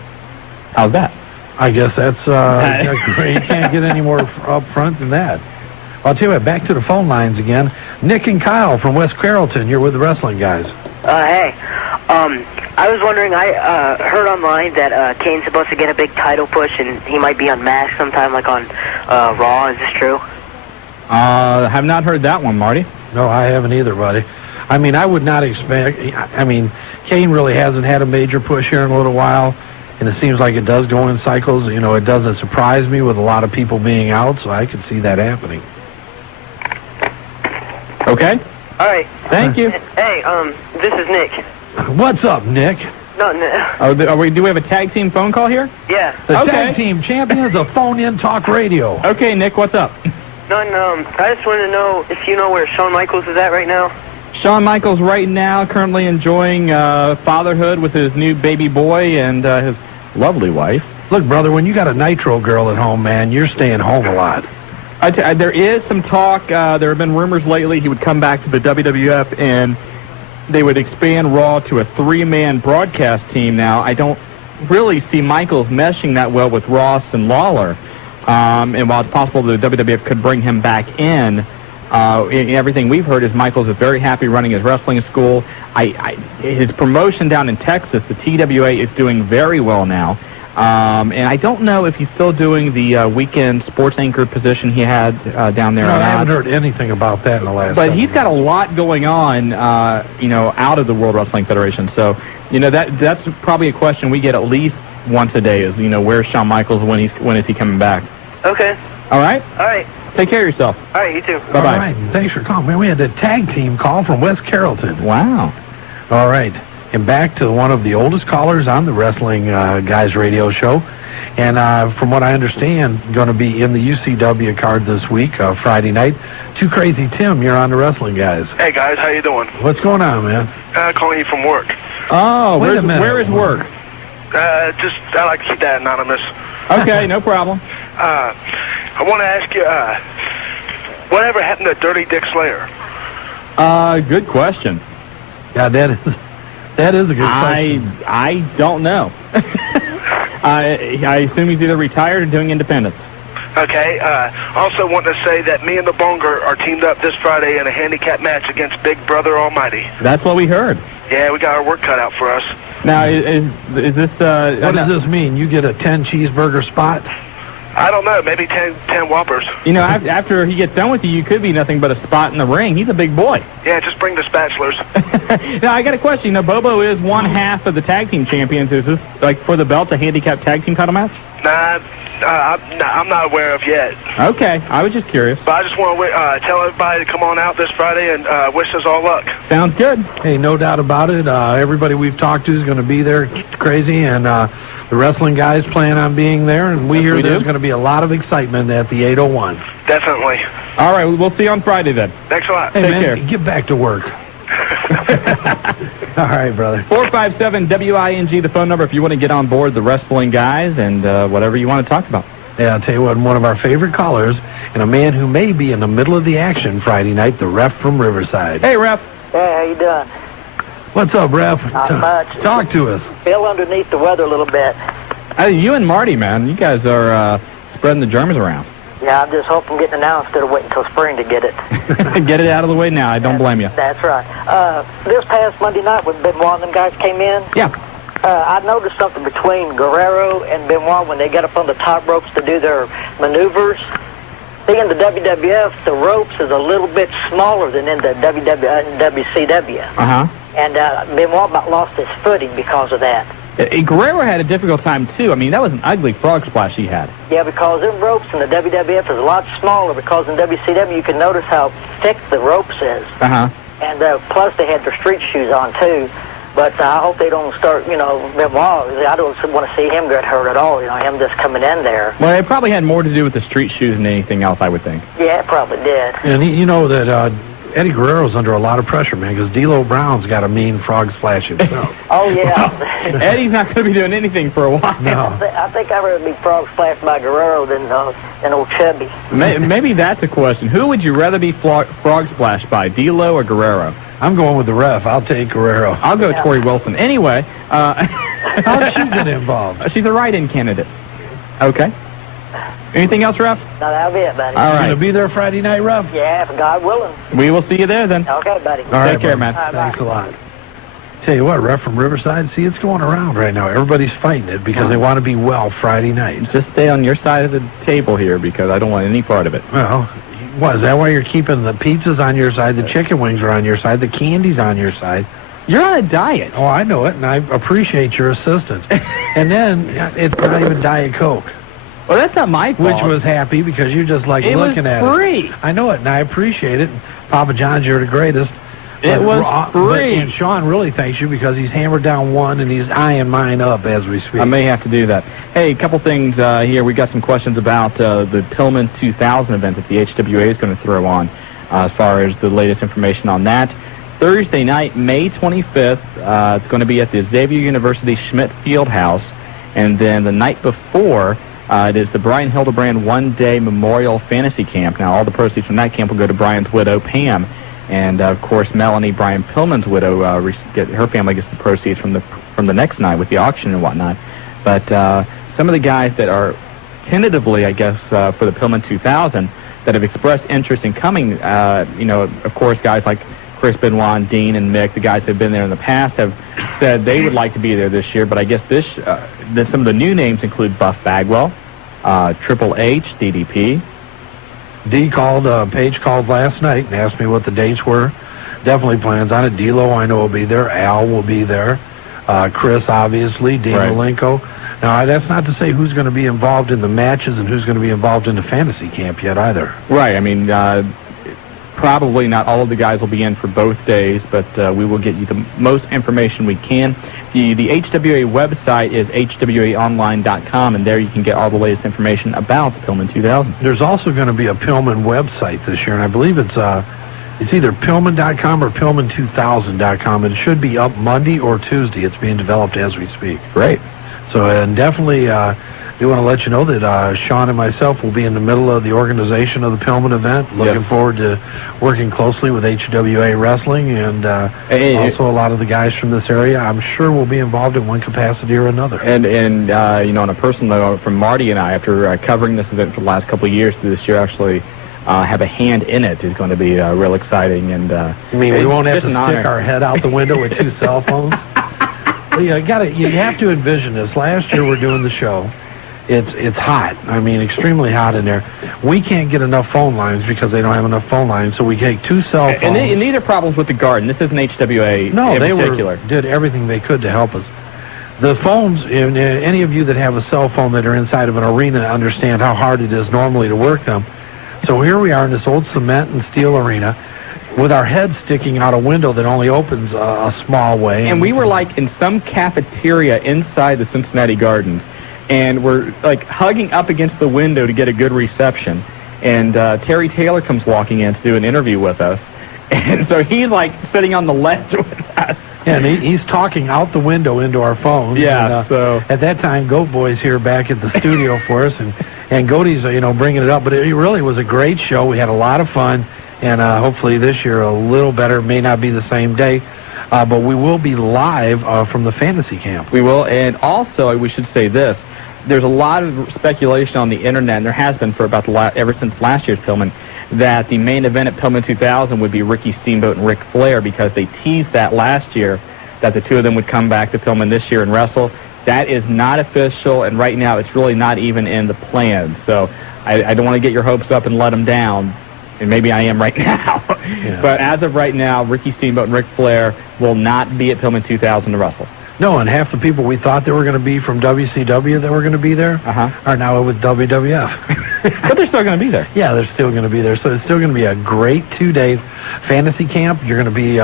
How's that? I guess that's great. You can't get any more up front than that. I'll tell you what, back to the phone lines again. Nick and Kyle from West Carrollton, you're with the Wrestling Guys. Hey, I was wondering, I heard online that Kane's supposed to get a big title push and he might be on MASH sometime, like on Raw. Is this true? Have not heard that one, Marty. No, I haven't either, buddy. I mean, I would not expect, Kane really hasn't had a major push here in a little while, and it seems like it does go in cycles. It doesn't surprise me with a lot of people being out, so I could see that happening. Okay. All right. Thank you. Hey, this is Nick. What's up, Nick? No. Do we have a tag team phone call here? Yeah. The tag team champions of phone-in talk radio. Okay, Nick, what's up? No, I just wanted to know if you know where Shawn Michaels is at right now. Shawn Michaels right now currently enjoying fatherhood with his new baby boy and his lovely wife. Look, brother, when you got a Nitro girl at home, man, you're staying home a lot. There is some talk. There have been rumors lately he would come back to the WWF and they would expand Raw to a 3-man broadcast team now. I don't really see Michaels meshing that well with Ross and Lawler. And while it's possible the WWF could bring him back in, everything we've heard is Michaels is very happy running his wrestling school. His promotion down in Texas, the TWA, is doing very well now. And I don't know if he's still doing the weekend sports anchor position he had down there. No, I haven't heard anything about that in the last. But he's got a lot going on, out of the World Wrestling Federation. So, that's probably a question we get at least once a day is, where's Shawn Michaels? When is he coming back? Okay. All right. All right. Take care of yourself. All right, you too. Bye-bye. All right, thanks for calling. Man, we had a tag team call from West Carrollton. Wow. All right. And back to one of the oldest callers on the Wrestling Guys radio show. And from what I understand, going to be in the UCW card this week, Friday night. Too Crazy Tim, you're on the Wrestling Guys. Hey, guys, how you doing? What's going on, man? Calling you from work. Oh, Wait a minute. where is work? I like to keep that anonymous. Okay, no problem. I want to ask you, whatever happened to Dirty Dick Slayer? Good question. Yeah, that is a good question. I don't know. I assume he's either retired or doing independence. Okay, also want to say that me and the Bonger are teamed up this Friday in a handicap match against Big Brother Almighty. That's what we heard. Yeah, we got our work cut out for us. Now, is this... what does this mean? You get a 10 cheeseburger spot? I don't know, maybe 10 Whoppers. After he gets done with you, you could be nothing but a spot in the ring. He's a big boy. Yeah, just bring the spatulas. Now, I got a question. Bobo is one half of the tag team champions. Is this, for the belt, a handicap tag team title match? Nah, I'm not aware of yet. Okay, I was just curious. But I just want to tell everybody to come on out this Friday and wish us all luck. Sounds good. Hey, no doubt about it. Everybody we've talked to is going to be there, Crazy, and the Wrestling Guys plan on being there, and we hear there's going to be a lot lot of excitement at the 801. Definitely. All right, we'll see you on Friday then. Thanks a lot. Hey, Take man, care. get back to work. All right, brother. 457-WING, the phone number if you want to get on board the Wrestling Guys and whatever you want to talk about. Yeah, I'll tell you what, one of our favorite callers and a man who may be in the middle of the action Friday night, the Ref from Riverside. Hey, Ref. Hey, how you doing? What's up, Ref? Not much. Talk to us. Feel underneath the weather a little bit. You and Marty, man, you guys are spreading the germs around. Yeah, I'm just hoping getting announced instead of waiting until spring to get it. Get it out of the way now. I don't blame you. That's right. This past Monday night when Benoit and them guys came in, yeah, I noticed something between Guerrero and Benoit when they got up on the top ropes to do their maneuvers. See, in the WWF, the ropes is a little bit smaller than in the WCW. Uh-huh. And Benoit about lost his footing because of that. Guerrero had a difficult time, too. I mean, that was an ugly frog splash he had. Yeah, because them ropes in the WWF is a lot smaller because in WCW you can notice how thick the ropes is. Uh-huh. And plus they had their street shoes on, too. But I hope they don't start, Benoit. I don't want to see him get hurt at all, him just coming in there. Well, it probably had more to do with the street shoes than anything else, I would think. Yeah, it probably did. And you know that Eddie Guerrero's under a lot of pressure, man, because D'Lo Brown's got a mean frog splash himself. Oh, yeah. Eddie's not going to be doing anything for a while. No. I think I'd rather be frog splashed by Guerrero than old Chubby. Maybe that's a question. Who would you rather be frog splashed by, D'Lo or Guerrero? I'm going with the Ref. I'll take Guerrero. I'll go Tori Wilson. Anyway. How'd she get involved? She's a write-in candidate. Okay. Anything else, Ref? No, that'll be it, buddy. All right. You gonna be there Friday night, Ref? Yeah, if God willing. We will see you there then. Okay, buddy. All right, Take care, buddy. man. Thanks a lot. Tell you what, Ref from Riverside, see, it's going around right now. Everybody's fighting it because they want to be well Friday night. Just stay on your side of the table here because I don't want any part of it. Well, is that why you're keeping the pizzas on your side, the chicken wings are on your side, the candy's on your side? You're on a diet. Oh, I know it, and I appreciate your assistance. And then it's not even Diet Coke. Well, that's not my fault. Which was happy because you just like looking at it. It was free. I know it, and I appreciate it. Papa John's, you're the greatest. It was free. And Sean really thanks you because he's hammered down one and he's eyeing mine up as we speak. I may have to do that. Hey, a couple things here. We got some questions about the Pillman 2000 event that the HWA is going to throw on as far as the latest information on that. Thursday night, May 25th, it's going to be at the Xavier University Schmidt Fieldhouse. And then the night before, it is the Brian Hildebrand one-day Memorial Fantasy Camp. Now, all the proceeds from that camp will go to Brian's widow, Pam. And, of course, Melanie, Brian Pillman's widow, her family gets the proceeds from the next night with the auction and whatnot. But some of the guys that are tentatively, I guess, for the Pillman 2000 that have expressed interest in coming, of course, guys like Chris Benoit, Dean, and Mick, the guys that have been there in the past, have said they would like to be there this year. But I guess some of the new names include Buff Bagwell, Triple H, DDP. Paige called last night and asked me what the dates were. Definitely plans on it. D'Lo, I know, will be there. Al will be there. Chris, obviously. Dean Malenko. Now, that's not to say who's going to be involved in the matches and who's going to be involved in the fantasy camp yet either. Right. I mean, probably not all of the guys will be in for both days, but we will get you the most information we can. The HWA website is hwaonline.com, and there you can get all the latest information about the Pillman 2000. There's also going to be a Pillman website this year, and I believe it's either Pillman.com or Pillman2000.com. It should be up Monday or Tuesday. It's being developed as we speak. Great. So, and definitely, we want to let you know that Sean and myself will be in the middle of the organization of the Pillman event. Looking forward to working closely with HWA Wrestling and also a lot of the guys from this area. I'm sure we'll be involved in one capacity or another. And on a personal note, from Marty and I, after covering this event for the last couple of years, this year actually have a hand in it is going to be real exciting. And we won't have to stick our head out the window with two cell phones? You have to envision this. Last year we're doing the show. It's hot. I mean, extremely hot in there. We can't get enough phone lines because they don't have enough phone lines, so we take two cell phones. And these are problems with the Garden. This isn't HWA in they particular. Did everything they could to help us. The phones, any of you that have a cell phone that are inside of an arena understand how hard it is normally to work them. So here we are in this old cement and steel arena with our heads sticking out a window that only opens a small way. And we were like in some cafeteria inside the Cincinnati Gardens. And we're like hugging up against the window to get a good reception. And Terry Taylor comes walking in to do an interview with us. And so he's like sitting on the ledge with us. Yeah, and he's talking out the window into our phones. Yeah, and, so... At that time, Goat Boy's here back at the studio for us, and Goaty's, bringing it up. But it really was a great show. We had a lot of fun, and hopefully this year a little better. May not be the same day. But we will be live from the fantasy camp. We will, and also we should say this. There's a lot of speculation on the internet, and there has been for about ever since last year's Pillman, that the main event at Pillman 2000 would be Ricky Steamboat and Ric Flair because they teased that last year, that the two of them would come back to Pillman this year and wrestle. That is not official, and right now it's really not even in the plan. So I don't want to get your hopes up and let them down, and maybe I am right now. Yeah. But as of right now, Ricky Steamboat and Ric Flair will not be at Pillman 2000 to wrestle. No, and half the people we thought they were going to be from WCW that were going to be there are now with WWF. But they're still going to be there. Yeah, they're still going to be there. So it's still going to be a great 2 days fantasy camp. You're going to be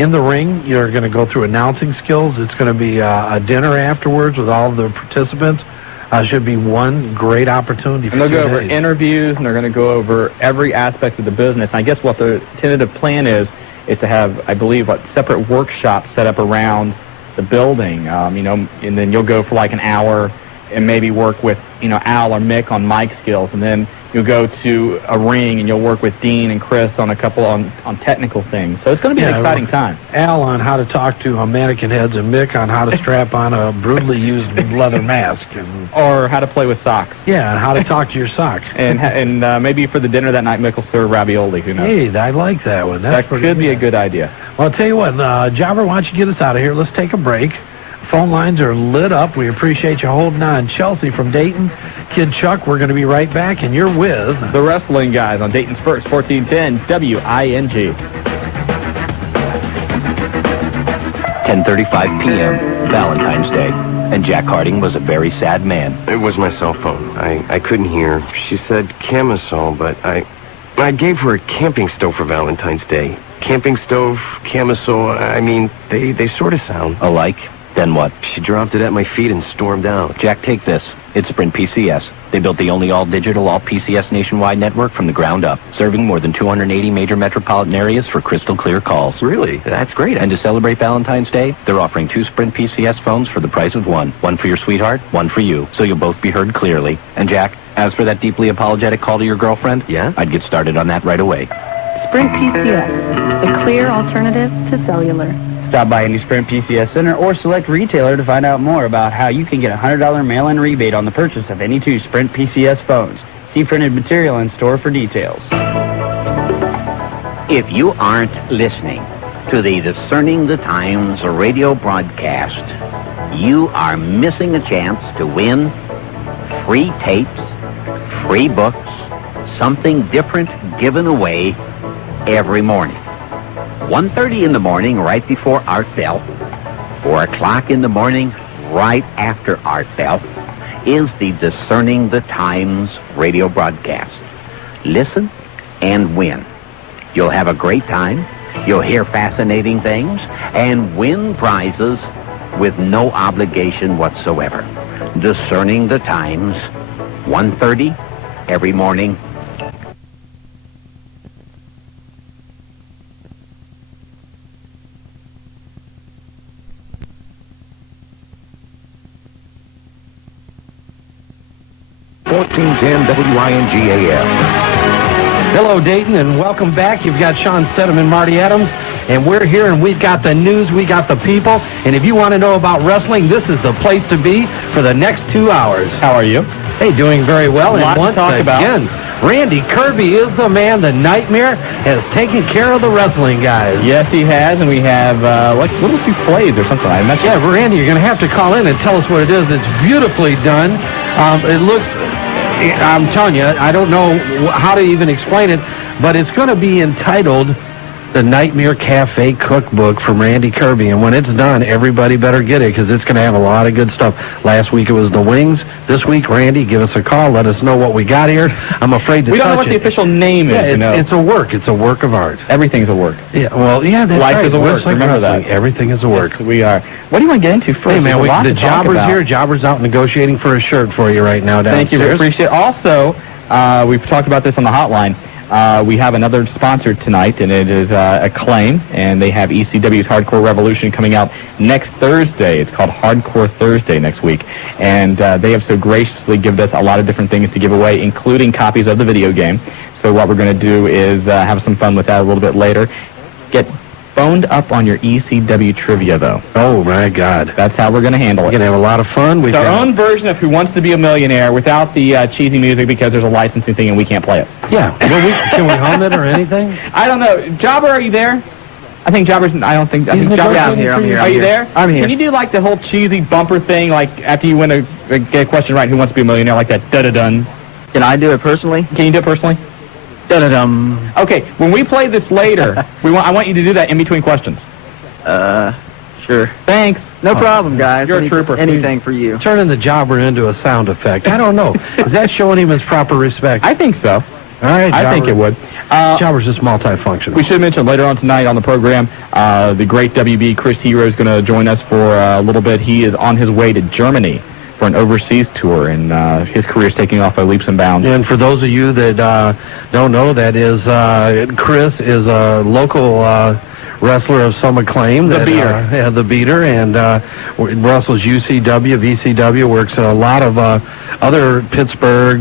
in the ring. You're going to go through announcing skills. It's going to be a dinner afterwards with all of the participants. Should be one great opportunity for 2 days. And they'll go over interviews, and they're going to go over every aspect of the business. And I guess what the tentative plan is to have, I believe, separate workshops set up around the building, and then you'll go for like an hour and maybe work with, Al or Mick on mic skills, and then you'll go to a ring and you'll work with Dean and Chris on a couple on technical things. So it's going to be an exciting time. Al on how to talk to mannequin heads, and Mick on how to strap on a brutally used leather mask. Or how to play with socks. Yeah, and how to talk to your sock. and maybe for the dinner that night, Mick will serve ravioli. Who knows? Hey, I like that one. That could be a good idea. Well, I'll tell you what, Jobber, why don't you get us out of here? Let's take a break. Phone lines are lit up. We appreciate you holding on. Chelsea from Dayton, Kid Chuck, we're going to be right back, and you're with... The Wrestling Guys on Dayton's First, 1410 WING. 10:35 p.m., Valentine's Day, and Jack Harding was a very sad man. It was my cell phone. I couldn't hear. She said camisole, but I gave her a camping stove for Valentine's Day. Camping stove, camisole, I mean, they sort of sound alike. Then what? She dropped it at my feet and stormed out. Jack, take this. It's Sprint PCS. They built the only all-digital, all-PCS nationwide network from the ground up, serving more than 280 major metropolitan areas for crystal clear calls. Really? That's great. And to celebrate Valentine's Day, they're offering 2 Sprint PCS phones for the price of one. One for your sweetheart, one for you, so you'll both be heard clearly. And Jack, as for that deeply apologetic call to your girlfriend, I'd get started on that right away. Sprint PCS, the clear alternative to cellular. Stop by any Sprint PCS center or select retailer to find out more about how you can get a $100 mail-in rebate on the purchase of any 2 Sprint PCS phones. See printed material in store for details. If you aren't listening to the Discerning the Times radio broadcast, you are missing a chance to win free tapes, free books, something different given away every morning. 1:30 in the morning right before Art Bell, 4 o'clock in the morning right after Art Bell, is the Discerning the Times radio broadcast. Listen and win. You'll have a great time, you'll hear fascinating things, and win prizes with no obligation whatsoever. Discerning the Times, 1:30 every morning. WING-AM. Hello, Dayton, and welcome back. You've got Sean Stedham and Marty Adams, and we're here, and we've got the news, we got the people, and if you want to know about wrestling, this is the place to be for the next 2 hours. How are you? Hey, doing very well. A lot and once to talk again, Randy Kirby is the man. The Nightmare has taken care of the wrestling guys. Yes, he has, and we have, Little Sue Plays or something. I mentioned. Yeah, Randy, you're going to have to call in and tell us what it is. It's beautifully done. It looks... I'm telling you, I don't know how to even explain it, but it's going to be entitled The Nightmare Cafe Cookbook from Randy Kirby, and when it's done, everybody better get it because it's going to have a lot of good stuff. Last week it was the wings. This week, Randy, give us a call. Let us know what we got here. I'm afraid to We don't know touch what the it. official name is, you know. It's a work. It's a work of art. Everything's a work. Yeah, well, yeah, that's Life right. is a work. Like Remember wrestling. that. Everything is a work. Yes, we are. What do you want to get into first? Hey, man, There's a lot the to talk Jobber's about. here. Jobber's out negotiating for a shirt for you right now downstairs. Thank you. We appreciate it. Also, we've talked about this on the hotline. We have another sponsor tonight, and it is Acclaim, and they have ECW's Hardcore Revolution coming out next Thursday. It's called Hardcore Thursday next week, and they have so graciously given us a lot of different things to give away, including copies of the video game. So what we're going to do is have some fun with that a little bit later. Get boned up on your ECW trivia, though. Oh, my God. That's how we're going to handle it. We're going to have a lot of fun. It's our own version of Who Wants to Be a Millionaire without the cheesy music because there's a licensing thing and we can't play it. Yeah. Well, can we hum it or anything? I don't know. Jobber, are you there? I think Jobber's... I think Jobber... Yeah, I'm here. Are you there? I'm here. Can you do, like, the whole cheesy bumper thing, like, after you win get a question right, Who Wants to Be a Millionaire, like that da-da-dun? Can I do it personally? Can you do it personally? Da-da-dum. Okay, when we play this later, I want you to do that in between questions. Sure. Thanks. No problem, guys. You're a trooper. Anything for you. Turning the Jobber into a sound effect. I don't know. Is that showing him his proper respect? I think so. All right, I think it would. Jobber's just multifunctional. We should mention later on tonight on the program, the great WB Chris Hero is going to join us for a little bit. He is on his way to Germany for an overseas tour, and his career is taking off by leaps and bounds. And for those of you that don't know, that is Chris is a local wrestler of some acclaim. The Beater. Yeah, the Beater, and wrestles UCW, VCW, works a lot of other Pittsburgh,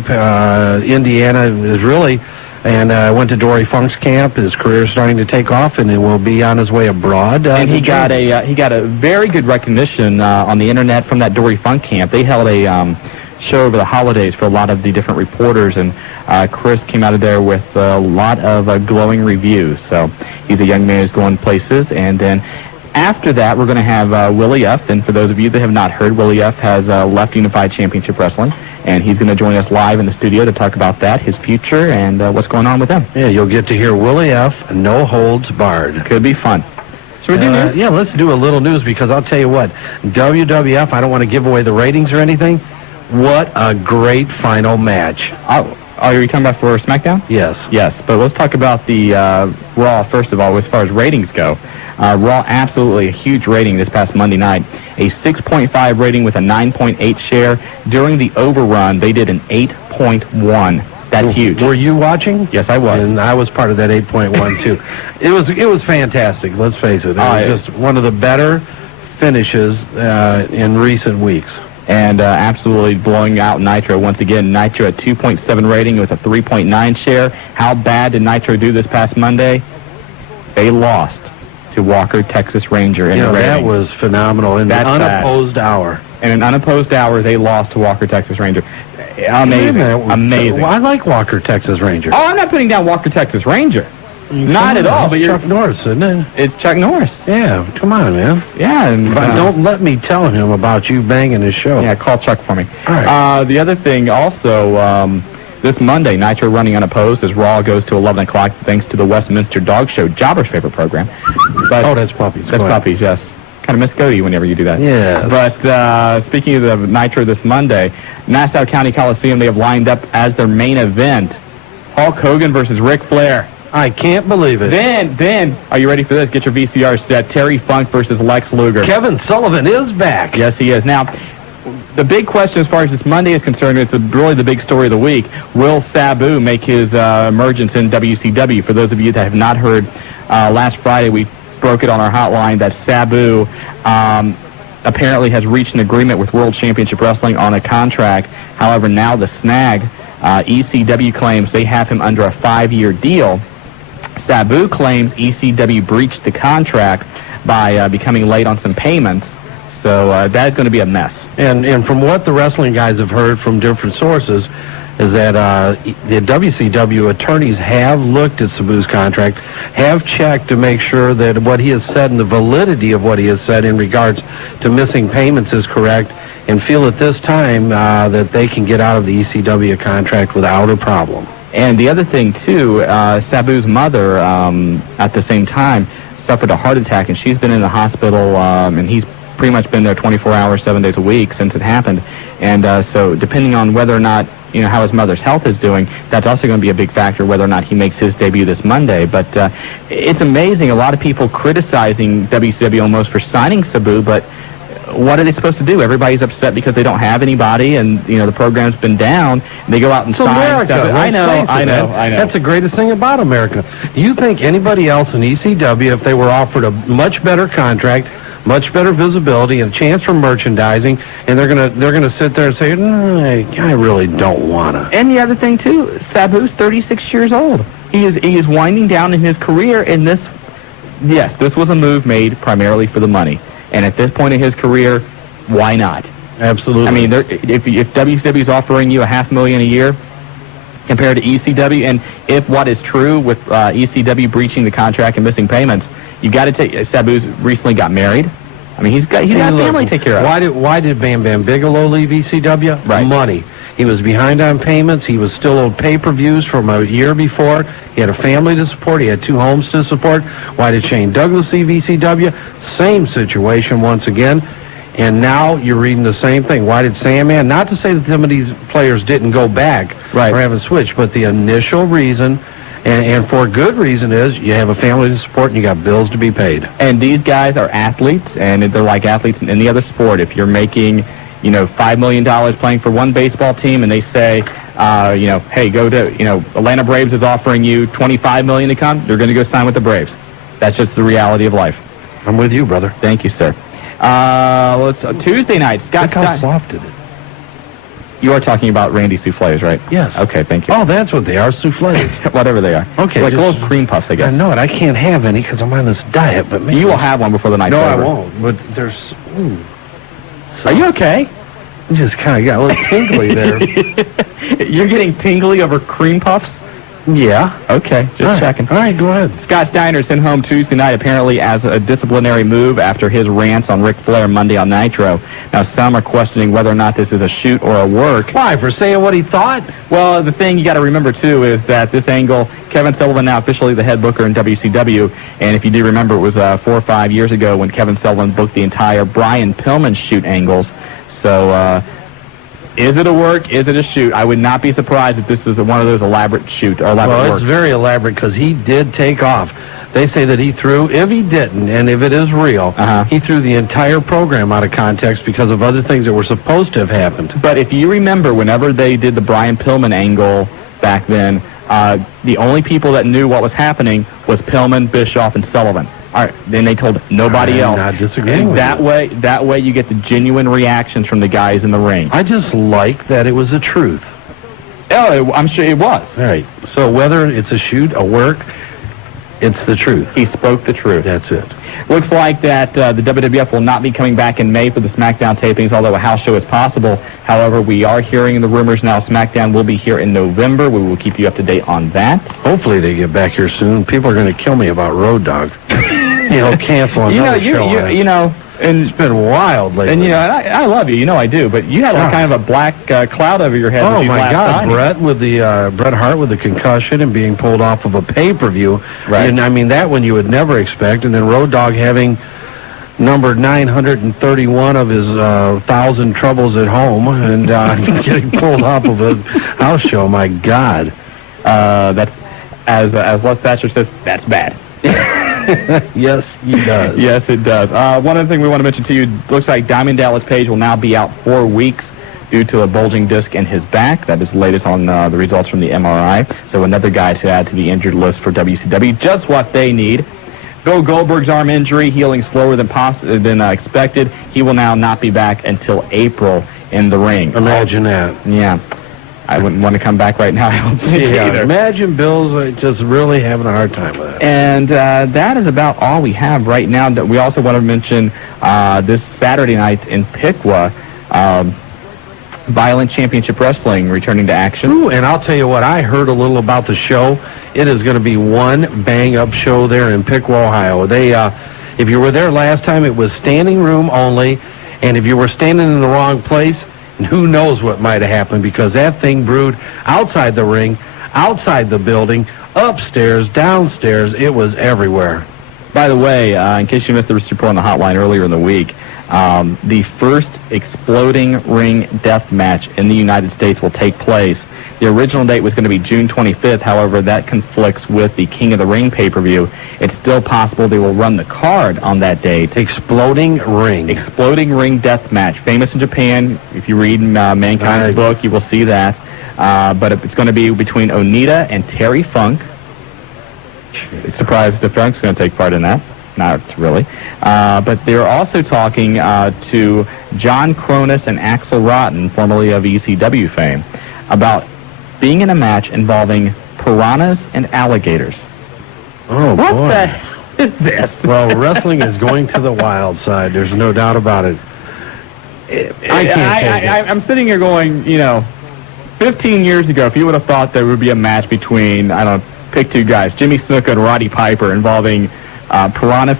Indiana, is really... And went to Dory Funk's camp. His career is starting to take off, and he will be on his way abroad. And he got a very good recognition on the internet from that Dory Funk camp. They held a show over the holidays for a lot of the different reporters, and Chris came out of there with a lot of glowing reviews. So he's a young man who's going places. And then after that, we're going to have Willie F. And for those of you that have not heard, Willie F. has left Unified Championship Wrestling. And he's going to join us live in the studio to talk about that, his future, and what's going on with them. Yeah, you'll get to hear Willie F. No Holds Barred. Could be fun. Should we do news? Yeah, let's do a little news, because I'll tell you what, WWF, I don't want to give away the ratings or anything. What a great final match. Oh, are you talking about for SmackDown? Yes. Yes, but let's talk about the Raw, first of all, as far as ratings go. Raw, absolutely a huge rating this past Monday night. A 6.5 rating with a 9.8 share. During the overrun, they did an 8.1. That's huge. Were you watching? Yes, I was. And I was part of that 8.1 too. It was fantastic. Let's face it. It was just one of the better finishes in recent weeks. And absolutely blowing out Nitro once again. Nitro at 2.7 rating with a 3.9 share. How bad did Nitro do this past Monday? They lost to Walker, Texas Ranger. In that was phenomenal. In the unopposed hour. In an unopposed hour, they lost to Walker, Texas Ranger. Amazing. Amazing. Well, I like Walker, Texas Ranger. Oh, I'm not putting down Walker, Texas Ranger. Not at all. But Chuck Norris, isn't it? It's Chuck Norris. Yeah, come on, man. Yeah. And, but don't let me tell him about you banging his show. Yeah, call Chuck for me. All right. The other thing also, this Monday, Nitro running unopposed as Raw goes to 11 o'clock thanks to the Westminster Dog Show, Jobber's favorite program. But, that's Puppies. That's Puppies, yes. Kind of misgo you whenever you do that. Yeah. But speaking of the Nitro this Monday, Nassau County Coliseum, they have lined up as their main event, Hulk Hogan versus Ric Flair. I can't believe it. Then, are you ready for this? Get your VCR set. Terry Funk versus Lex Luger. Kevin Sullivan is back. Yes, he is. Now, the big question as far as this Monday is concerned is really the big story of the week. Will Sabu make his emergence in WCW? For those of you that have not heard, last Friday we broke it on our hotline that Sabu apparently has reached an agreement with World Championship Wrestling on a contract. However, now the snag, ECW claims they have him under a 5-year deal. Sabu claims ECW breached the contract by becoming late on some payments. So that is going to be a mess. And from what the wrestling guys have heard from different sources is that the WCW attorneys have looked at Sabu's contract, have checked to make sure that what he has said and the validity of what he has said in regards to missing payments is correct, and feel at this time that they can get out of the ECW contract without a problem. And the other thing, too, Sabu's mother, at the same time, suffered a heart attack, and she's been in the hospital, and he's pretty much been there 24 hours, 7 days a week since it happened. And so depending on whether or not, how his mother's health is doing, that's also going to be a big factor whether or not he makes his debut this Monday. But it's amazing. A lot of people criticizing WCW almost for signing Sabu, but what are they supposed to do? Everybody's upset because they don't have anybody, and the program's been down. And they go out and sign. America. I know. That's the greatest thing about America. Do you think anybody else in ECW, if they were offered a much better contract, much better visibility, and a chance for merchandising, and they're gonna sit there and say, no, I really don't wanna. And the other thing too, Sabu's 36 years old. He is winding down in his career, and this was a move made primarily for the money. And at this point in his career, why not? Absolutely. I mean, if WCW is offering you $500,000 a year compared to ECW, and if what is true with ECW breaching the contract and missing payments, you got to take. Sabu's recently got married. I mean, he's got a family to take care of. Why did Bam Bam Bigelow leave ECW? Right. Money. He was behind on payments. He was still owed pay-per-views from a year before. He had a family to support. He had 2 homes to support. Why did Shane Douglas leave ECW? Same situation once again. And now you're reading the same thing. Why did Sandman? Not to say that some of these players didn't go back or haven't switched, but the initial reason, and for good reason, is you have a family to support and you got bills to be paid. And these guys are athletes, and they're like athletes in any other sport. If you're making $5 million playing for one baseball team, and they say, hey, go to, Atlanta Braves is offering you $25 million to come, you're going to go sign with the Braves. That's just the reality of life. I'm with you, brother. Thank you, sir. Tuesday night, Scott. Look how soft it is. You are talking about Randy soufflés, right? Yes. Okay, thank you. Oh, that's what they are, soufflés. Whatever they are. Okay. Like little cream puffs, I guess. I know it. I can't have any because I'm on this diet, but maybe you will have one before the night's over. No, I won't. But there's. Are you okay? You just kind of got a little tingly there. You're getting tingly over cream puffs? Yeah. Okay, just checking. All right, go ahead. Scott Steiner sent home Tuesday night apparently as a disciplinary move after his rants on Ric Flair Monday on Nitro. Now, some are questioning whether or not this is a shoot or a work. Why? For saying what he thought? Well, the thing you got to remember, too, is that this angle, Kevin Sullivan now officially the head booker in WCW, and if you do remember, it was 4 or 5 years ago when Kevin Sullivan booked the entire Brian Pillman shoot angles. So, is it a work? Is it a shoot? I would not be surprised if this is one of those elaborate shoot or elaborate works. Well, it's very elaborate because he did take off They say that he threw, if he didn't, and if it is real, he threw the entire program out of context because of other things that were supposed to have happened. But if you remember, whenever they did the Brian Pillman angle back then, the only people that knew what was happening was Pillman, Bischoff, and Sullivan. All right, then they told nobody else. I'm not disagreeing with that way you get the genuine reactions from the guys in the ring. I just like that it was the truth. Oh, I'm sure it was. All right, so whether it's a shoot, a work, it's the truth. He spoke the truth. That's it. Looks like that the WWF will not be coming back in May for the SmackDown tapings, although a house show is possible. However, we are hearing the rumors now SmackDown will be here in November. We will keep you up to date on that. Hopefully they get back here soon. People are going to kill me about Road Dogg. Cancel another show. And it's been wild lately. And, I love you. I do. But you had kind of a black cloud over your head. Oh, my God. Bret Hart with the concussion and being pulled off of a pay-per-view. Right. And, that one you would never expect. And then Road Dogg having number 931 of his 1,000 troubles at home and getting pulled off of a house show. My God. That's, as Les Thatcher says, that's bad. Yes, he does. Yes, it does. One other thing we want to mention to you, looks like Diamond Dallas Page will now be out 4 weeks due to a bulging disc in his back. That is the latest on the results from the MRI. So another guy to add to the injured list for WCW. Just what they need. Bill Goldberg's arm injury healing slower than expected. He will now not be back until April in the ring. Imagine that. Yeah. I wouldn't want to come back right now. I don't think either. Imagine Bill's just really having a hard time with it. And that is about all we have right now. We also want to mention this Saturday night in Piqua, Violent Championship Wrestling returning to action. Ooh, and I'll tell you what, I heard a little about the show. It is going to be one bang-up show there in Piqua, Ohio. They, if you were there last time, it was standing room only, and if you were standing in the wrong place, who knows what might have happened, because that thing brewed outside the ring, outside the building, upstairs, downstairs. It was everywhere. By the way, in case you missed the report on the hotline earlier in the week, the first exploding ring death match in the United States will take place. The original date was going to be June 25th. However, that conflicts with the King of the Ring pay-per-view. It's still possible they will run the card on that date. Exploding ring. Exploding ring death match. Famous in Japan. If you read Mankind's book, you will see that. But it's going to be between Onita and Terry Funk. Surprised if Funk's going to take part in that. Not really. But they're also talking to John Cronus and Axel Rotten, formerly of ECW fame, about being in a match involving piranhas and alligators. Oh, what boy. What the hell is this? Well, wrestling is going to the wild side. There's no doubt about it. I'm sitting here going, 15 years ago, if you would have thought there would be a match between, pick two guys, Jimmy Snuka and Roddy Piper, involving piranha.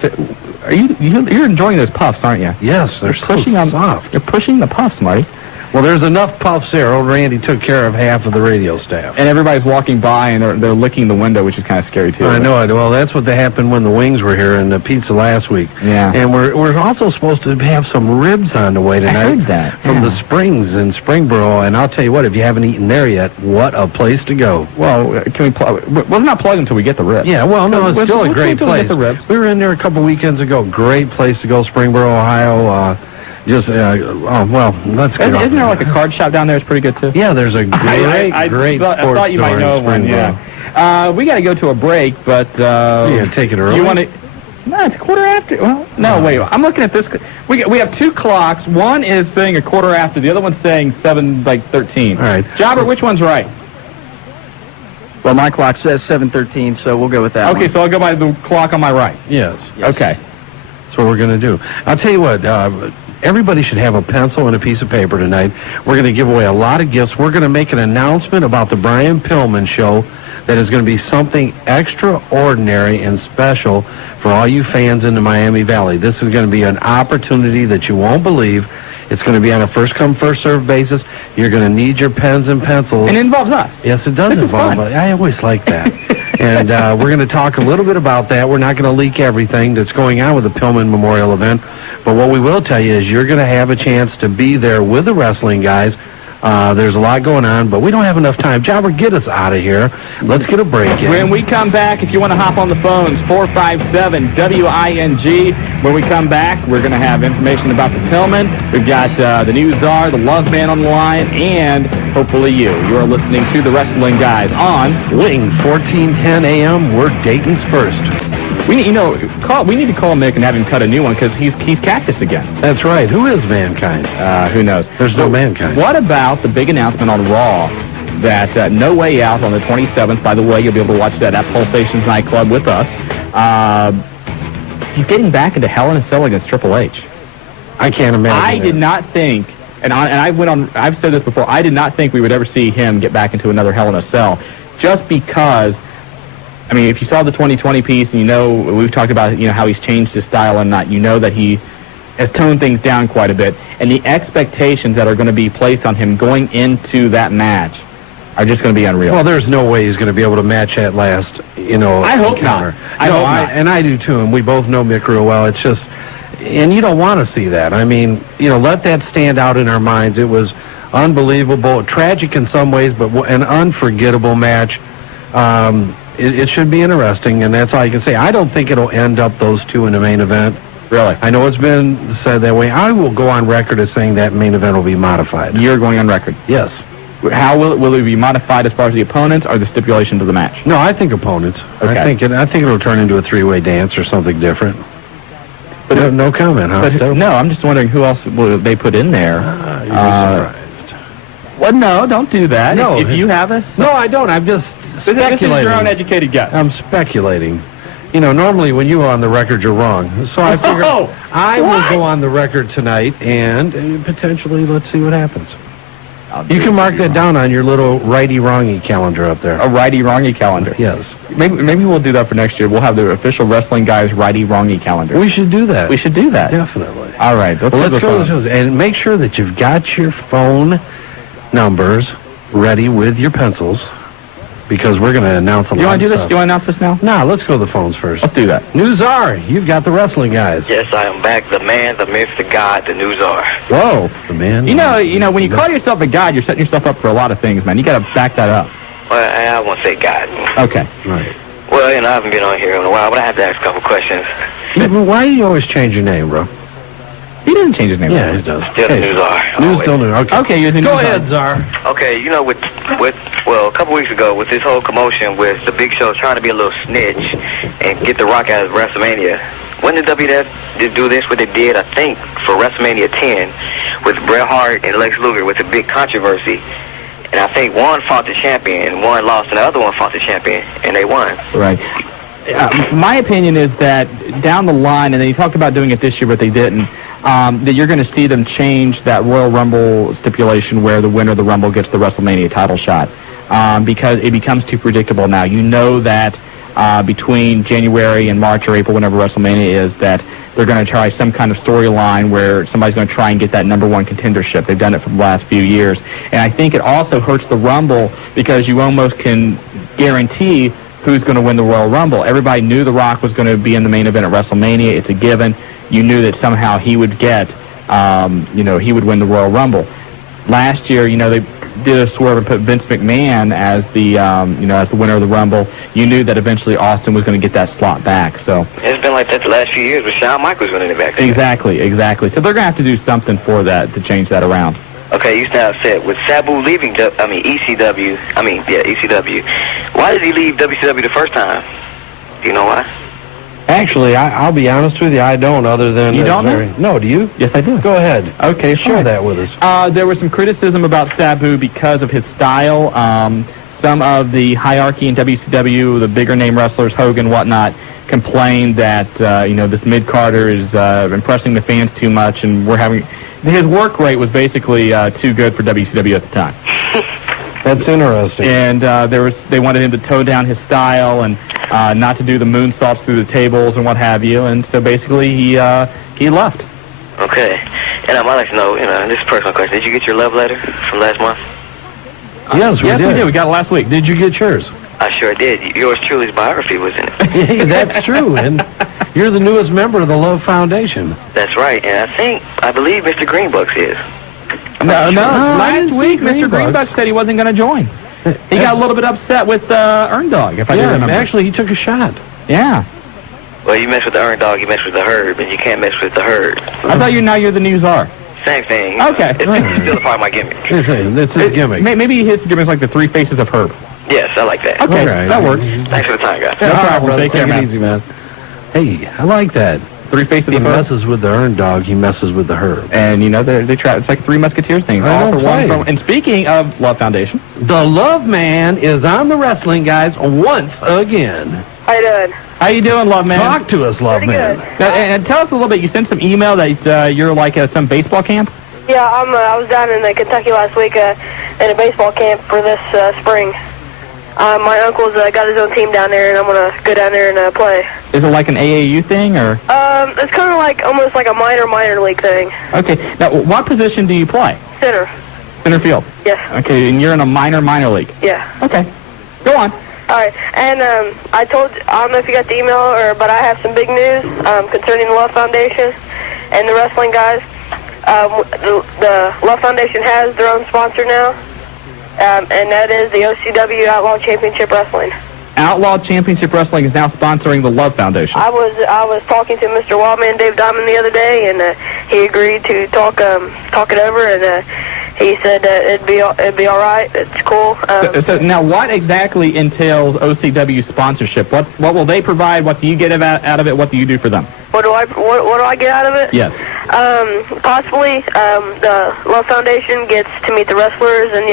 You're enjoying those puffs, aren't you? Yes, they're so soft. You're pushing the puffs, Marty. Well, there's enough puffs there. Old Randy took care of half of the radio staff. And everybody's walking by, and they're licking the window, which is kind of scary, too. I know it. Well, that's what happened when the wings were here and the pizza last week. Yeah. And we're also supposed to have some ribs on the way tonight. I heard that. From the Springs in Springboro. And I'll tell you what, if you haven't eaten there yet, what a place to go. Well, can we plug? Well, not plug until we get the ribs. Yeah, well, no, it's still a great place. We get the ribs. We were in there a couple weekends ago. Great place to go, Springboro, Ohio. Let's get Isn't there like a card shop down there? It's pretty good, too? Yeah, there's a great sports I thought you might know one, yeah. We got to go to a break, but... yeah, take it early. You want to... No, it's a quarter after. Well, no, wait. I'm looking at this. We have two clocks. One is saying a quarter after. The other one's saying 7:13. All right. Jobber, which one's right? Well, my clock says 7:13, so we'll go with that Okay, so I'll go by the clock on my right. Yes. Okay. That's what we're going to do. I'll tell you what, everybody should have a pencil and a piece of paper tonight. We're going to give away a lot of gifts. We're going to make an announcement about the Brian Pillman show that is going to be something extraordinary and special for all you fans in the Miami Valley. This is going to be an opportunity that you won't believe. It's going to be on a first-come, first-served basis. You're going to need your pens and pencils. And it involves us. Yes, it does involve us. I always like that. And we're going to talk a little bit about that. We're not going to leak everything that's going on with the Pillman Memorial event. But what we will tell you is you're going to have a chance to be there with the wrestling guys There's a lot going on, but we don't have enough time. Jobber, get us out of here. Let's get a break in. When we come back, if you want to hop on the phones, 457-WING. When we come back, we're going to have information about the Pillman. We've got the News Czar, the Love Man on the line, and hopefully you. You're listening to the Wrestling Guys on Wing 1410 AM. We're Dayton's first. We need to call Mick and have him cut a new one because he's Cactus again. That's right. Who is Mankind? Who knows? There's no Mankind. What about the big announcement on Raw that No Way Out on the 27th? By the way, you'll be able to watch that at Pulsations Nightclub with us. He's getting back into Hell in a Cell against Triple H. I can't imagine. I did not think, I've said this before, I did not think we would ever see him get back into another Hell in a Cell, just because. I mean, if you saw the 2020 piece, and we've talked about how he's changed his style and not, that he has toned things down quite a bit, and the expectations that are going to be placed on him going into that match are just going to be unreal. Well, there's no way he's going to be able to match that last, I hope encounter. not. I hope not. And I do too, and we both know Mick real well. It's just, and you don't want to see that. I mean, let that stand out in our minds. It was unbelievable, tragic in some ways, but an unforgettable match. It should be interesting, and that's all I can say. I don't think it'll end up those two in the main event. Really? I know it's been said that way. I will go on record as saying that main event will be modified. You're going on record? Yes. How will it be modified as far as the opponents or the stipulations of the match? No, I think opponents. Okay. I think it'll turn into a three-way dance or something different. But no comment, huh? No, I'm just wondering who else will they put in there. You'd be surprised. Well, no, don't do that. No, if you have us. No, I don't. I'm just speculating. This is your own educated guess. I'm speculating. Normally when you are on the record, you're wrong. So I figure I will go on the record tonight and potentially let's see what happens. You can mark that down on your little righty-wrongy calendar up there. A righty-wrongy calendar? Yes. Maybe we'll do that for next year. We'll have the official Wrestling Guys righty-wrongy calendar. We should do that. We should do that. Definitely. All right. Let's go. And make sure that you've got your phone numbers ready with your pencils, because we're going to announce a lot of stuff. You want to do this? Do you want to announce this now? No, let's go to the phones first. Let's do that. News Czar, you've got the Wrestling Guys. Yes, I am back. The man, the myth, the god, the News Czar. Whoa, the man. When you call yourself a god, you're setting yourself up for a lot of things, man. You got to back that up. Well, I won't say god. Okay. Right. Well, I haven't been on here in a while, but I have to ask a couple questions. Why do you always change your name, bro? He doesn't change his name. Yeah, he does. Still the News Czar. News still new. Okay, you're the Go News ahead, Czar. Okay, a couple weeks ago, with this whole commotion with the Big Show trying to be a little snitch and get The Rock out of WrestleMania, when did WWF do this? What they did, I think, for WrestleMania 10 with Bret Hart and Lex Luger with a big controversy. And I think one fought the champion and one lost and the other one fought the champion, and they won. Right. My opinion is that down the line, and they talked about doing it this year, but they didn't, that you're going to see them change that Royal Rumble stipulation where the winner of the Rumble gets the WrestleMania title shot, because it becomes too predictable now. You know that between January and March or April, whenever WrestleMania is, that they're going to try some kind of storyline where somebody's going to try and get that number one contendership. They've done it for the last few years. And I think it also hurts the Rumble because you almost can guarantee who's going to win the Royal Rumble. Everybody knew The Rock was going to be in the main event at WrestleMania. It's a given. You knew that somehow he would get, he would win the Royal Rumble. Last year, they did a swerve and put Vince McMahon as the, as the winner of the Rumble. You knew that eventually Austin was going to get that slot back. So it's been like that the last few years with Shawn Michaels winning it back. Exactly. So they're going to have to do something for that to change that around. Okay, you now said with Sabu leaving, ECW. Why did he leave WCW the first time? Do you know why? Actually, I'll be honest with you, I don't, other than... You don't know? No, do you? Yes, I do. Go ahead. Okay, share that with us. There was some criticism about Sabu because of his style. Some of the hierarchy in WCW, the bigger name wrestlers, Hogan, whatnot, complained that, this mid-carder is impressing the fans too much, and his work rate was basically too good for WCW at the time. That's interesting. And they wanted him to toe down his style and not to do the moonsaults through the tables and what have you. And so basically he left. Okay. And I'd like to know, this is a personal question. Did you get your love letter from last month? Yes, we did. We got it last week. Did you get yours? I sure did. Yours truly's biography was in it. Hey, that's true. And you're the newest member of the Love Foundation. That's right. And I believe Mr. Greenbucks is. No, I last didn't see week Mr. Greenbuck. Greenbuck said he wasn't going to join. He got a little bit upset with Earn Dog, if I do Yeah, remember. actually, he took a shot. Yeah. Well, you mess with the Earn Dog, you mess with the herd, and you can't mess with the herd. I thought you're the news czar. Same thing. Okay. It's still a part of my gimmick. It's his gimmick. Maybe his gimmick's like the three faces of Herb. Yes, I like that. Okay, Right. that works. Thanks for the time, guys. No problem. brother. Take care, it man. easy, man. Hey, I like that. Three faces He of Herb. messes with the Earn Dog, he messes with the Herb. And, you know, they try. It's like Three Musketeers thing. I All don't for one. play. And speaking of Love Foundation. The Love Man is on the Wrestling Guys once again. How you doing? How you doing, Love Man? Talk to us, Love Man. And tell us a little bit. You sent some email that you're like at some baseball camp? Yeah, I was down in Kentucky last week at a baseball camp for this spring. My uncle's got his own team down there, and I'm going to go down there and play. Is it like an AAU thing, or? It's kind of like almost like a minor league thing. Okay. Now, what position do you play? Center. Center field. Yes. Okay, and you're in a minor league. Yeah. Okay. Go on. All right, and I don't know if you got the email, but I have some big news concerning the Love Foundation and the Wrestling Guys. The Love Foundation has their own sponsor now, and that is the OCW Outlaw Championship Wrestling. Outlaw Championship Wrestling is now sponsoring the Love Foundation. I was talking to Mr. Wildman Dave Diamond the other day, and he agreed to talk it over, and he said that it'd be all right. It's cool. So now, what exactly entails OCW sponsorship? What will they provide? What do you get out of it? What do you do for them? What do I get out of it? Yes. Possibly the Love Foundation gets to meet the wrestlers, and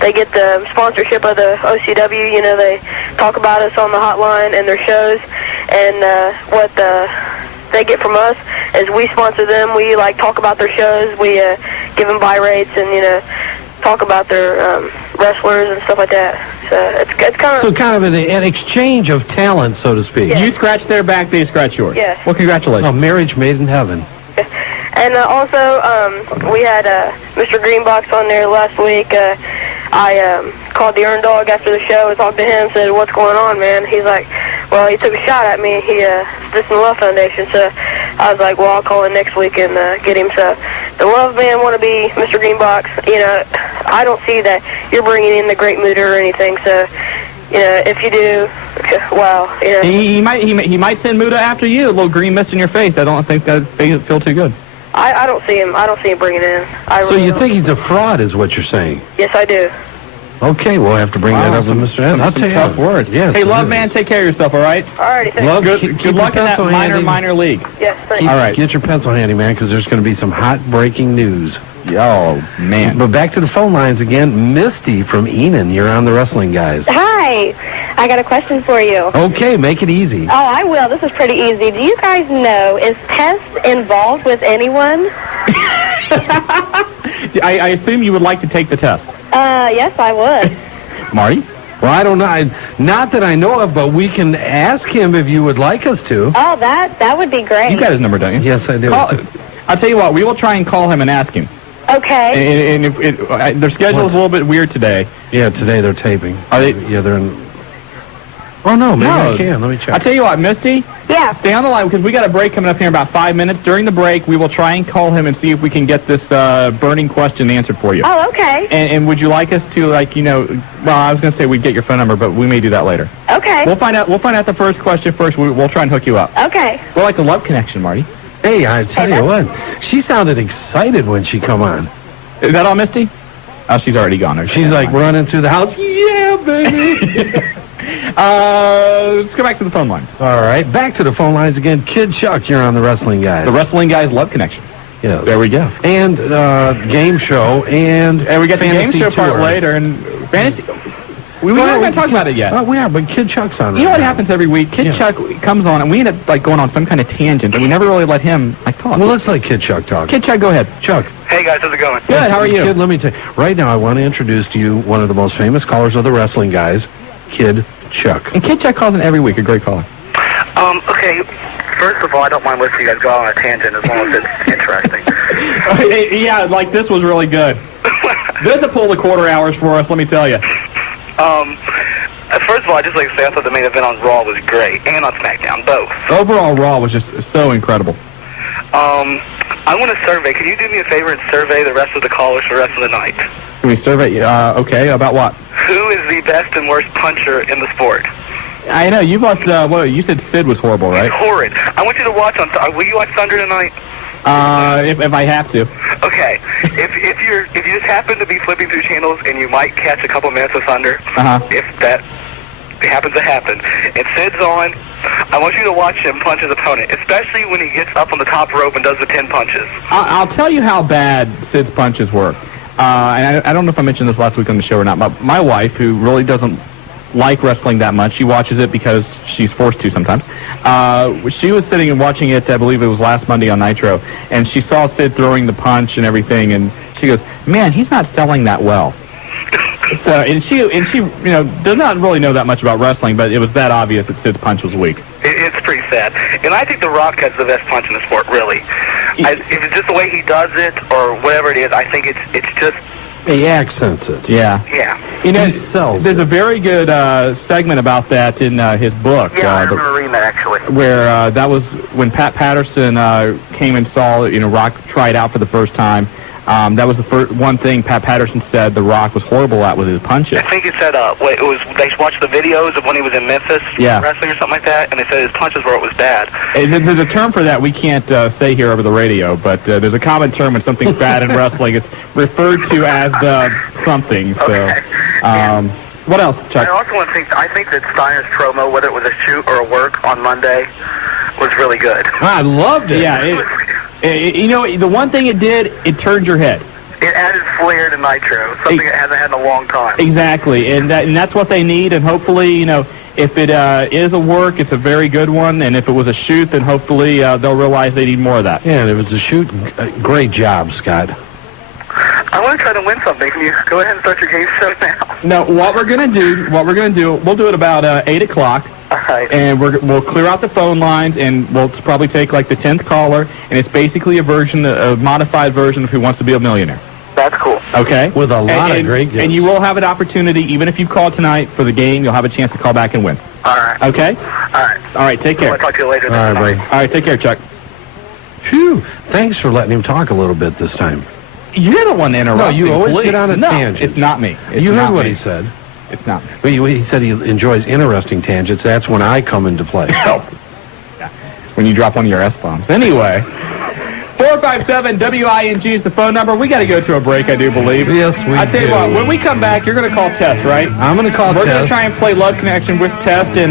they get the sponsorship of the OCW. They talk about us on the hotline and their shows, and what they get from us is we sponsor them. We talk about their shows. We give them buy rates and talk about their wrestlers and stuff like that. So it's kind of an exchange of talent, so to speak. You scratch their back, they scratch yours. Yes. Well, congratulations. A marriage made in heaven. And also, we had Mr. Greenbox on there last week. I called the Earn Dog after the show and talked to him, said, "What's going on, man?" He's like, "Well, he took a shot at me. This is the Love Foundation." So I was like, "Well, I'll call in next week and get him." So the Love Man want to be Mr. Greenbox. I don't see that you're bringing in the Great Mooter or anything. So, if you do, well, He might send Muda after you, a little green mist in your face. I don't think that they feel too good. I don't see him. I don't see him bringing it in. So you think he's a fraud, is what you're saying? Yes, I do. Okay, we'll have to bring that up with Mr. Ed. I'll tell you tough words. Yes. Hey, Love Man, take care of yourself, all right? Alrighty, thanks. Love, Good luck in that minor league. Yes, thanks. All right. Get your pencil handy, man, because there's going to be some hot breaking news. Oh, man. But back to the phone lines again. Misty from Enon, you're on the Wrestling Guys. Hi, I got a question for you. Okay, make it easy. Oh, I will. This is pretty easy. Do you guys know, is Tess involved with anyone? I assume you would like to take the test. Yes, I would. Marty? Well, I don't know. Not that I know of, but we can ask him if you would like us to. Oh, that would be great. You got his number, don't you? Yes, I do. I'll tell you what, we will try and call him and ask him. Okay. And their schedule is a little bit weird today. Yeah, today they're taping. Are they? Yeah, they're in... Oh, no, maybe I can. Let me check. I'll tell you what, Misty. Yeah. Stay on the line, because we got a break coming up here in about 5 minutes. During the break, we will try and call him and see if we can get this burning question answered for you. Oh, okay. And would you like us to, well, I was going to say we'd get your phone number, but we may do that later. Okay. We'll find out the first question first. We'll try and hook you up. Okay. We're like the Love Connection, Marty. Hey, I tell you what, she sounded excited when she come on. Is that all, Misty? Oh, she's already gone. She's like running through the house. Yeah, baby. Let's go back to the phone lines. All right, back to the phone lines again. Kid Chuck, you're on the Wrestling Guys. The Wrestling Guys Love Connection. Yeah. There we go. And game show and we got the game show part tour. later and fantasy. We're not going to talk about it yet. Oh, we are, but Kid Chuck's on. You know what happens every week? Kid Chuck comes on, and we end up going on some kind of tangent, and we never really let him talk. Well, let's let Kid Chuck talk. Kid Chuck, go ahead. Chuck. Hey guys, how's it going? Good. How are you? Kid, let me tell you. Right now, I want to introduce to you one of the most famous callers of the Wrestling Guys, Kid Chuck. And Kid Chuck calls in every week. A great caller. Okay. First of all, I don't mind listening you guys go on a tangent as long as it's interesting. Yeah, like this was really good. This will pull the quarter hours for us, let me tell you. First of all, I just like to say I thought the main event on Raw was great, and on SmackDown, both. Overall, Raw was just so incredible. I want a survey. Can you do me a favor and survey the rest of the callers for the rest of the night? Can we survey? Okay, about what? Who is the best and worst puncher in the sport? I know, you watched, you said Sid was horrible, right? He's horrid. I want you to watch on, will you watch Thunder tonight? If I have to. Okay. If you just happen to be flipping through channels and you might catch a couple minutes of Thunder, if that happens to happen, and Sid's on, I want you to watch him punch his opponent, especially when he gets up on the top rope and does the 10 punches. I'll tell you how bad Sid's punches were. And I don't know if I mentioned this last week on the show or not, but my wife, who really doesn't like wrestling that much, she watches it because she's forced to sometimes. She was sitting and watching it, I believe it was last Monday on Nitro, and she saw Sid throwing the punch and everything, and she goes, "Man, he's not selling that well." So, and she, does not really know that much about wrestling, but it was that obvious that Sid's punch was weak. It's pretty sad. And I think The Rock has the best punch in the sport, really. If it's just the way he does it or whatever it is, I think it's just... He accents it. Yeah. Yeah. There's a very good segment about that in his book. Yeah, I remember reading that, actually. Where that was when Pat Patterson came and saw, Rock try it out for the first time. That was the one thing Pat Patterson said The Rock was horrible at with his punches. I think it said, they watched the videos of when he was in Memphis wrestling or something like that, and they said his punches were what was bad. And there's a term for that we can't say here over the radio, but there's a common term when something's bad in wrestling. It's referred to as something. So, what else, Chuck? I also want to think, I think that Steiner's promo, whether it was a shoot or a work on Monday, was really good. I loved it. Yeah. The one thing it did, it turned your head. It added flair to Nitro, something it hasn't had in a long time. Exactly, and that's what they need, and hopefully, if it is a work, it's a very good one, and if it was a shoot, then hopefully they'll realize they need more of that. Yeah, and if it's a shoot, great job, Scott. I want to try to win something. Can you go ahead and start your game show now? No, what we're going to do, we'll do it about 8 o'clock. Right. And we'll clear out the phone lines, and we'll probably take like the 10th caller, and it's basically a modified version of Who Wants to Be a Millionaire. That's cool. Okay? With a lot of great gifts. And you will have an opportunity, even if you call tonight for the game, you'll have a chance to call back and win. All right. Okay? All right, take care. I'll talk to you later. All right, buddy. All right, take care, Chuck. Phew, thanks for letting him talk a little bit this time. You're the one interrupting. No, you always get on a no, tangent. It's not me. You heard what he said. It's not me. He said he enjoys interesting tangents. That's when I come into play. When you drop one of your S-bombs. Anyway, 457-WING is the phone number. We got to go to a break, I do believe. Yes, we do. I tell you what, when we come back, you're going to call Tess, right? I'm going to call Tess. We're going to try and play Love Connection with Tess and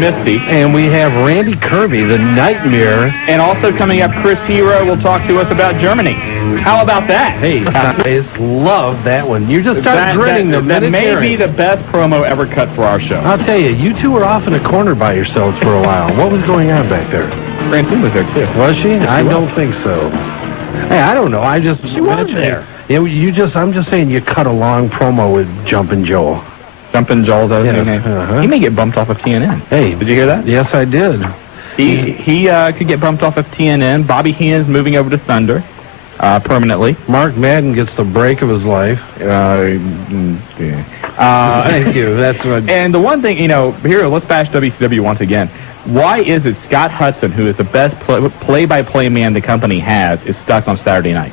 Misty. And we have Randy Kirby, the Nightmare. And also coming up, Chris Hero will talk to us about Germany. How about that? Hey, guys, love that one. You just start grinning the minute. That may be the best promo ever cut for our show. I'll tell you, you two were off in a corner by yourselves for a while. What was going on back there? Francine was there, too. Was she? I don't think so. Hey, I don't know. She was there. I'm just saying you cut a long promo with Jumpin' Joel. Jumpin' Joel, that was his Yes, name. He may get bumped off of TNN. Hey, did you hear that? Yes, I did. He could get bumped off of TNN. Bobby Heenan's moving over to Thunder permanently. Mark Madden gets the break of his life. Thank you. That's what. And the one thing, here, let's bash WCW once again. Why is it Scott Hudson, who is the best play-by-play man the company has, is stuck on Saturday night?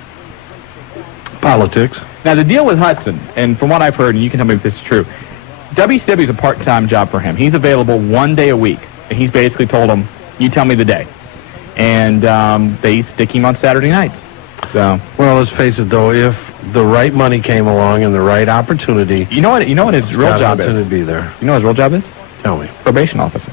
Politics. Now, the deal with Hudson, and from what I've heard, and you can tell me if this is true, WCW is a part-time job for him. He's available 1 day a week, and he's basically told them, you tell me the day. And they stick him on Saturday nights. So, well, let's face it, though, if the right money came along and the right opportunity... You know what his real job is? Hudson would be there. You know what his real job is? Tell me. Probation officer.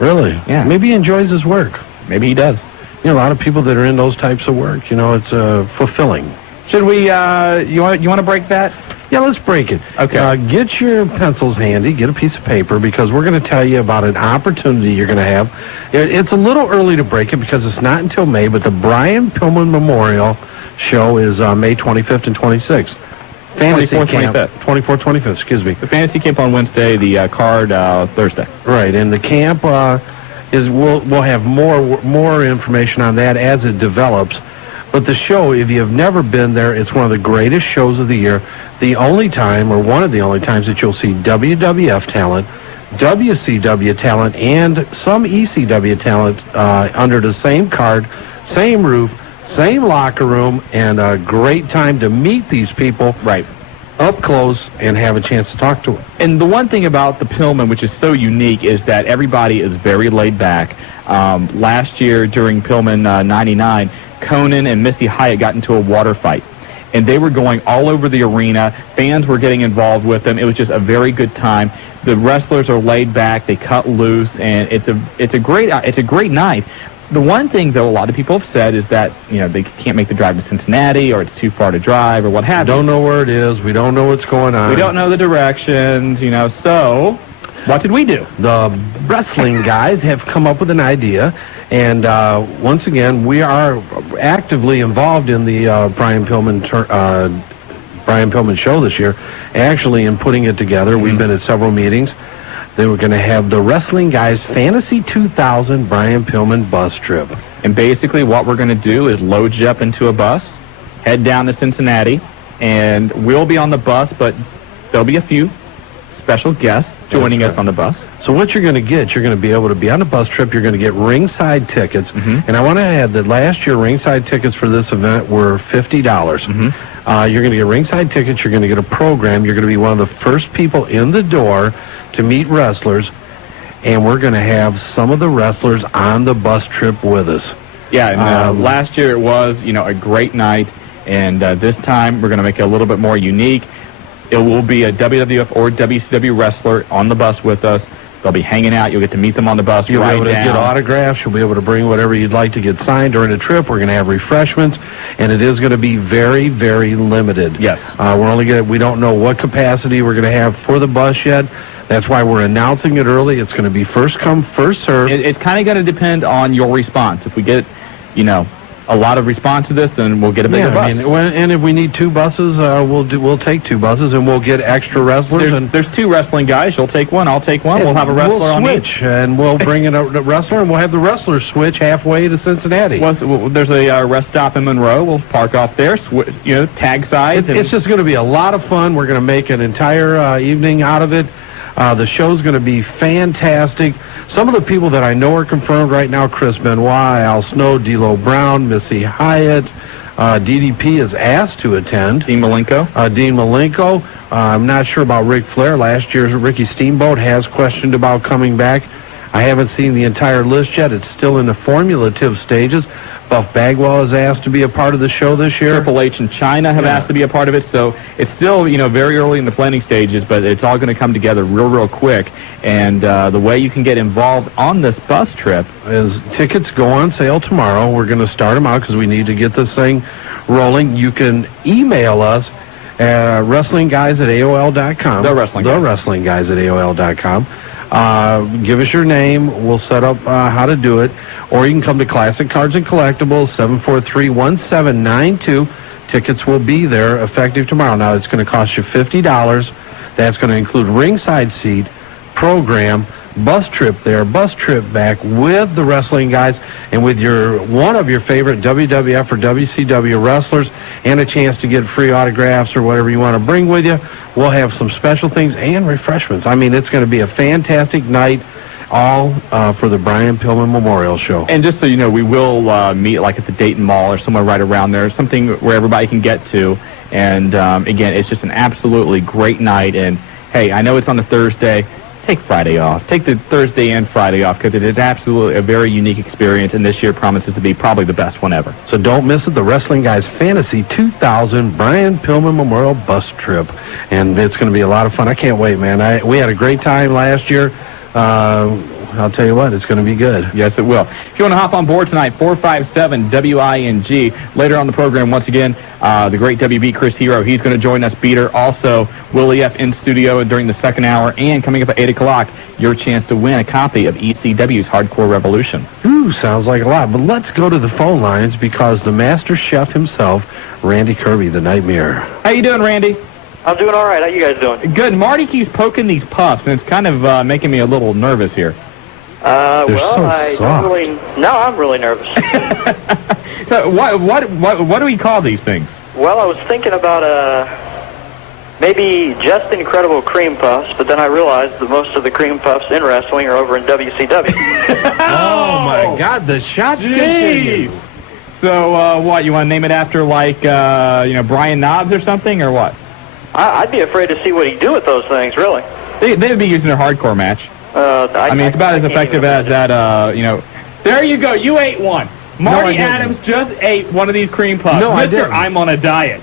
Really? Yeah. Maybe he enjoys his work. Maybe he does. A lot of people that are in those types of work, it's fulfilling. Should we, you want to break that? Yeah, let's break it. Okay. Get your pencils handy, get a piece of paper, because we're going to tell you about an opportunity you're going to have. It's a little early to break it because it's not until May, but the Brian Pillman Memorial Show is May 25th and 26th. Fantasy 24th, camp, 25th. 24th, 25th, excuse me. The fantasy camp on Wednesday, the card Thursday. Right, and the camp we'll have more information on that as it develops. But the show, if you have never been there, it's one of the greatest shows of the year. The only time, or one of the only times, that you'll see WWF talent, WCW talent, and some ECW talent under the same card, same roof, same locker room, and a great time to meet these people up close and have a chance to talk to them. And the one thing about the Pillman, which is so unique, is that everybody is very laid back. Last year during Pillman 99, Conan and Missy Hyatt got into a water fight. And they were going all over the arena. Fans were getting involved with them. It was just a very good time. The wrestlers are laid back. They cut loose, and it's a great night. The one thing, though, a lot of people have said is that they can't make the drive to Cincinnati, or it's too far to drive, or what have you. We don't know where it is. We don't know what's going on. We don't know the directions. So what did we do? The wrestling guys have come up with an idea. And once again, we are actively involved in the Brian Pillman show this year, actually in putting it together. We've been at several meetings. They were going to have the Wrestling Guys Fantasy 2000 Brian Pillman bus trip. And basically what we're going to do is load you up into a bus, head down to Cincinnati, and we'll be on the bus, but there'll be a few special guests joining us on the bus. So what you're going to get, you're going to be able to be on a bus trip. You're going to get ringside tickets. And I want to add that last year, ringside tickets for this event were $50. You're going to get ringside tickets. You're going to get a program. You're going to be one of the first people in the door to meet wrestlers. And we're going to have some of the wrestlers on the bus trip with us. Yeah, and last year it was, a great night. And this time we're going to make it a little bit more unique. It will be a WWF or WCW wrestler on the bus with us. They'll be hanging out. You'll get to meet them on the bus. You'll be able to get autographs. You'll be able to bring whatever you'd like to get signed during the trip. We're going to have refreshments, and it is going to be very, very limited. Yes. We don't know what capacity we're going to have for the bus yet. That's why we're announcing it early. It's going to be first come, first serve. It's kind of going to depend on your response. If we get, a lot of response to this, then we'll get a bigger bus. And if we need two buses, we'll take two buses, and we'll get extra wrestlers. There's two wrestling guys. You'll take one. I'll take one. We'll have a wrestler on each. And we'll bring in a wrestler, and we'll have the wrestler switch halfway to Cincinnati. There's a rest stop in Monroe. We'll park off there. Tag sides. It's just going to be a lot of fun. We're going to make an entire evening out of it. The show's going to be fantastic. Some of the people that I know are confirmed right now: Chris Benoit, Al Snow, D'Lo Brown, Missy Hyatt. DDP is asked to attend. Dean Malenko. I'm not sure about Ric Flair. Last year's Ricky Steamboat has questioned about coming back. I haven't seen the entire list yet. It's still in the formulative stages. Buff Bagwell is asked to be a part of the show this year. Triple H and China have asked to be a part of it, so it's still, very early in the planning stages, but it's all going to come together real quick. And the way you can get involved on this bus trip is tickets go on sale tomorrow. We're going to start them out because we need to get this thing rolling. You can email us at wrestlingguys@AOL.com. The Wrestling Guys at AOL.com. Give us your name. We'll set up how to do it. Or you can come to Classic Cards and Collectibles, 743-1792. Tickets will be there effective tomorrow. Now, it's going to cost you $50. That's going to include ringside seat, program, bus trip there, bus trip back with the Wrestling Guys and with one of your favorite WWF or WCW wrestlers, and a chance to get free autographs or whatever you want to bring with you. We'll have some special things and refreshments. I mean, it's going to be a fantastic night, all for the Brian Pillman Memorial Show. And just so you know, we will meet like at the Dayton Mall or somewhere right around there, something where everybody can get to. And again, it's just an absolutely great night. And hey, I know it's on a Thursday. Take Friday off. Take the Thursday and Friday off, because it is absolutely a very unique experience, and this year promises to be probably the best one ever. So don't miss it. The Wrestling Guys Fantasy 2000 Brian Pillman Memorial Bus Trip. And it's going to be a lot of fun. I can't wait, man. We had a great time last year. I'll tell you what, it's going to be good. Yes, it will. If you want to hop on board tonight, 457-WING. Later on the program, once again, the great WB Chris Hero. He's going to join us, Beater. Also, Willie F. in studio during the second hour. And coming up at 8 o'clock, your chance to win a copy of ECW's Hardcore Revolution. Ooh, sounds like a lot. But let's go to the phone lines, because the master chef himself, Randy Kirby, the Nightmare. How you doing, Randy? I'm doing all right. How you guys doing? Good. Marty keeps poking these puffs, and it's kind of making me a little nervous here. I'm really nervous. So what do we call these things? Well, I was thinking about maybe just Incredible Cream Puffs, but then I realized that most of the cream puffs in wrestling are over in WCW. Oh my God, the shots continue. So what? You want to name it after like Brian Knobs or something, or what? I'd be afraid to see what he'd do with those things, really. They'd be using their hardcore match. It's about as effective as that. There you go. You ate one. Marty Adams just ate one of these cream puffs. No, I didn't. I'm on a diet.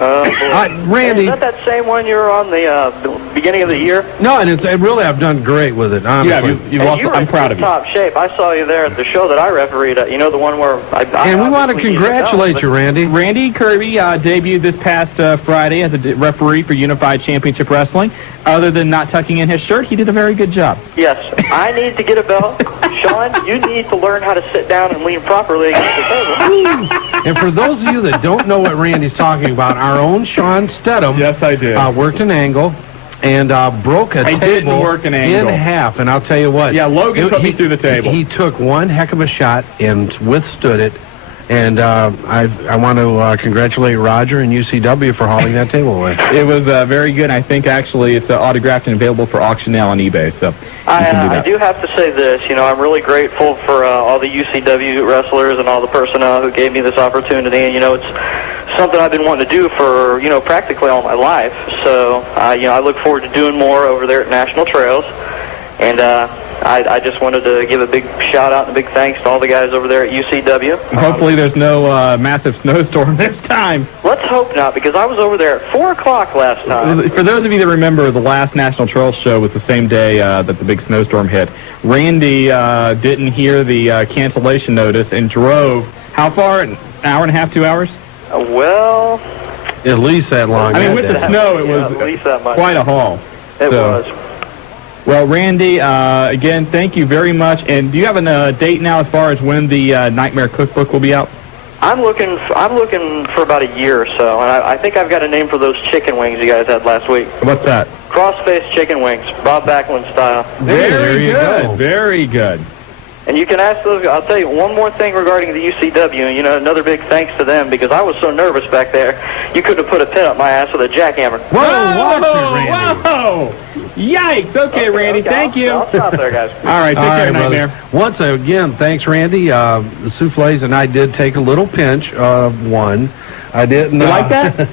Randy, is that same one you were on the beginning of the year? No, and really I've done great with it. Honestly, I'm proud of you. Top shape. I saw you there at the show that I refereed at. You know, the one where and we want to congratulate you, Randy. Randy Kirby debuted this past Friday as a referee for Unified Championship Wrestling. Other than not tucking in his shirt, he did a very good job. Yes, I need to get a belt. Sean, you need to learn how to sit down and lean properly against the table. And for those of you that don't know what Randy's talking about, our own Sean Stedham, yes, I did, worked an angle and broke a table in half. And I'll tell you what. Yeah, Logan put me through the table. He took one heck of a shot and withstood it. And I want to congratulate Roger and UCW for hauling that table away. It was very good. I think actually it's autographed and available for auction now on eBay. So I do have to say this. I'm really grateful for all the UCW wrestlers and all the personnel who gave me this opportunity. And it's something I've been wanting to do for practically all my life. So I look forward to doing more over there at National Trails. And I just wanted to give a big shout-out and a big thanks to all the guys over there at UCW. Hopefully there's no massive snowstorm this time. Let's hope not, because I was over there at 4 o'clock last time. For those of you that remember, the last National Trails show was the same day that the big snowstorm hit. Randy didn't hear the cancellation notice and drove, how far? An hour and a half, 2 hours? Well... At least that long. I mean, with the snow, it was at least that much. Quite a haul. It was. Well, Randy, again, thank you very much. And do you have a date now as far as when the Nightmare Cookbook will be out? I'm looking for about a year or so, and I think I've got a name for those chicken wings you guys had last week. What's that? Cross-faced chicken wings, Bob Backlund style. Very good. Very good. And you can ask those. I'll tell you one more thing regarding the UCW. Another big thanks to them, because I was so nervous back there. You could have put a pin up my ass with a jackhammer. Whoa! Yikes! Okay, Randy, thank you. I'll stop there, guys. All right, take care, Nightmare. Once again, thanks, Randy. The Soufflés and I did take a little pinch of one. I didn't. You like that?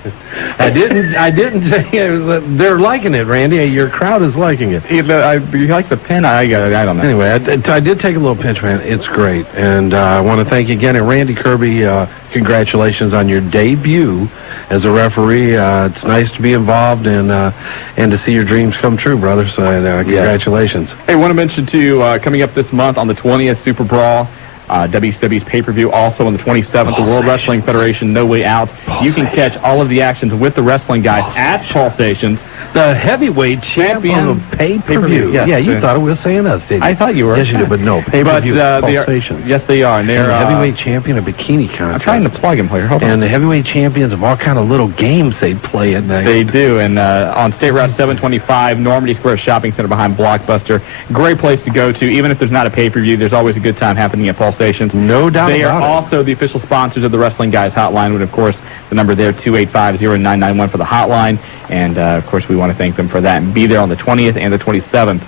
I didn't say they're liking it, Randy. Your crowd is liking it. You like the pin? I don't know. Anyway, I did take a little pinch, man. It's great, and I want to thank you again. And Randy Kirby, congratulations on your debut as a referee. It's nice to be involved and to see your dreams come true, brother. So congratulations. Hey, I want to mention too, coming up this month on the 20th, Super Brawl. WCW's pay-per-view also on the 27th, the World Wrestling Federation No Way Out. You can catch all of the actions with the wrestling guys at Pulsations. The heavyweight champion of pay-per-view. Yes, yeah, you thought it was saying us, didn't you? I thought you were. Yes, you did, but no. Pay-per-view Pulsations. Yes, they are. And they're the heavyweight champion of bikini contest. I'm trying to plug him here. Hold on. And the heavyweight champions of all kind of little games they play at night. They do. And on State Route 725, Normandy Square Shopping Center behind Blockbuster. Great place to go to. Even if there's not a pay-per-view, there's always a good time happening at Pulsations. No doubt about it. They are also the official sponsors of the Wrestling Guys Hotline, and of course, the number there, 285-0991 for the hotline. And, of course, we want to thank them for that. And be there on the 20th and the 27th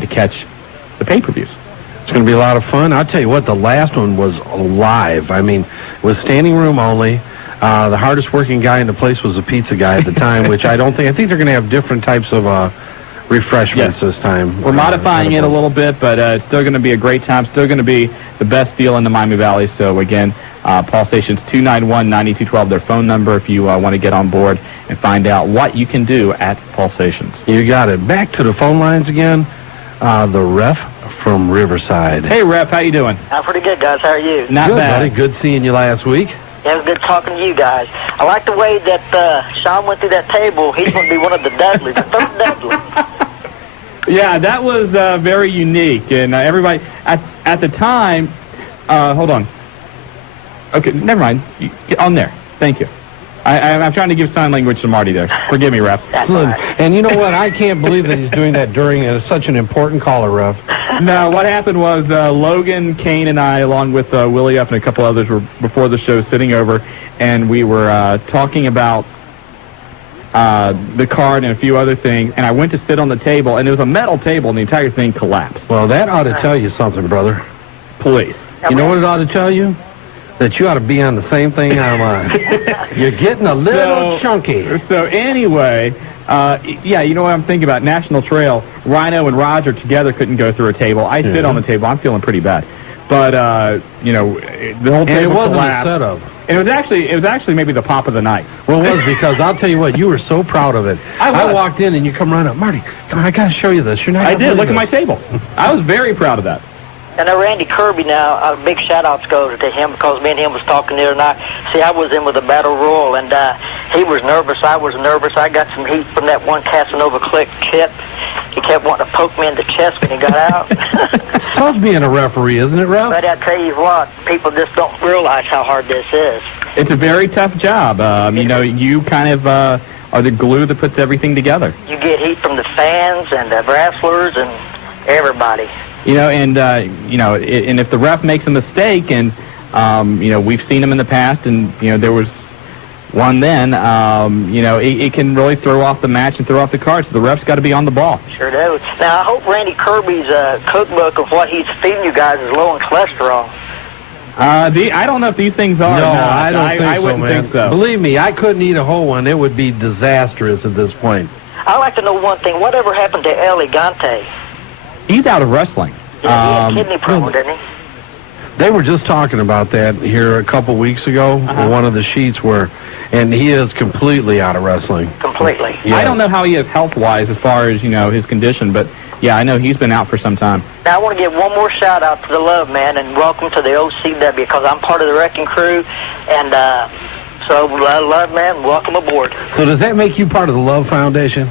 to catch the pay-per-views. It's going to be a lot of fun. I'll tell you what, the last one was live. I mean, it was standing room only. The hardest working guy in the place was the pizza guy at the time, which I think they're going to have different types of refreshments this time. We're modifying it a little bit, but it's still going to be a great time. Still going to be the best deal in the Miami Valley. So, again, Pulsations 291-9212, their phone number if you want to get on board and find out what you can do at Pulsations. You got it. Back to the phone lines again. The ref from Riverside. Hey, Ref, how you doing? I'm pretty good, guys. How are you? Not good, bad. Buddy. Good seeing you last week. Yeah, it was good talking to you guys. I like the way that Sean went through that table. He's going to be one of the Dudleys, the third Dudley. Yeah, that was very unique, and everybody at the time. Hold on. Okay, never mind. Get on there. Thank you. I'm trying to give sign language to Marty there. Forgive me, Ref. And you know what? I can't believe that he's doing that during such an important caller, Ref. No, what happened was Logan, Kane, and I, along with Willie F. and a couple others, were before the show sitting over, and we were talking about the card and a few other things, and I went to sit on the table, and it was a metal table, and the entire thing collapsed. Well, that ought to tell you something, brother. Police. You know what it ought to tell you? that you ought to be on the same thing I'm on. You're getting a little chunky. So anyway, yeah, you know what I'm thinking about? National Trail, Rhino and Roger together couldn't go through a table. I sit on the table. I'm feeling pretty bad. But, you know, the whole table it wasn't collapsed. a setup. It was actually maybe the pop of the night. Well, it was because I'll tell you what, you were so proud of it. I walked in and you come running up, Marty, come on, I got to show you this. You're not. I did. Look at my table. I was very proud of that. And Randy Kirby now, big shout-outs go to him because me and him was talking the other night. See, I was in with a battle royal, and he was nervous. I was nervous. I got some heat from that one Casanova Click kit. He kept wanting to poke me in the chest when he got out. It's tough being a referee, isn't it, Ralph? But I tell you what, people just don't realize how hard this is. It's a very tough job. You know, you kind of are the glue that puts everything together. You get heat from the fans and the wrestlers and everybody. You know, and you know, and if the ref makes a mistake, and you know, we've seen them in the past, and you know, there was one then, you know, it can really throw off the match and throw off the card. So the ref's got to be on the ball. Sure do. Now I hope Randy Kirby's cookbook of what he's feeding you guys is low in cholesterol. I don't know if these things are. No, or not. I don't think wouldn't so, man. think so. Believe me, I couldn't eat a whole one. It would be disastrous at this point. I'd like to know one thing. Whatever happened to El Gigante? He's out of wrestling. Yeah, he had kidney problem, didn't he? They were just talking about that here a couple weeks ago. One of the sheets were, and he is completely out of wrestling. Completely. Yes. I don't know how he is health-wise as far as, you know, his condition, but yeah, I know he's been out for some time. Now I want to give one more shout-out to the Love Man and welcome to the OCW because I'm part of the Wrecking Crew, and so Love Man, welcome aboard. So does that make you part of the Love Foundation?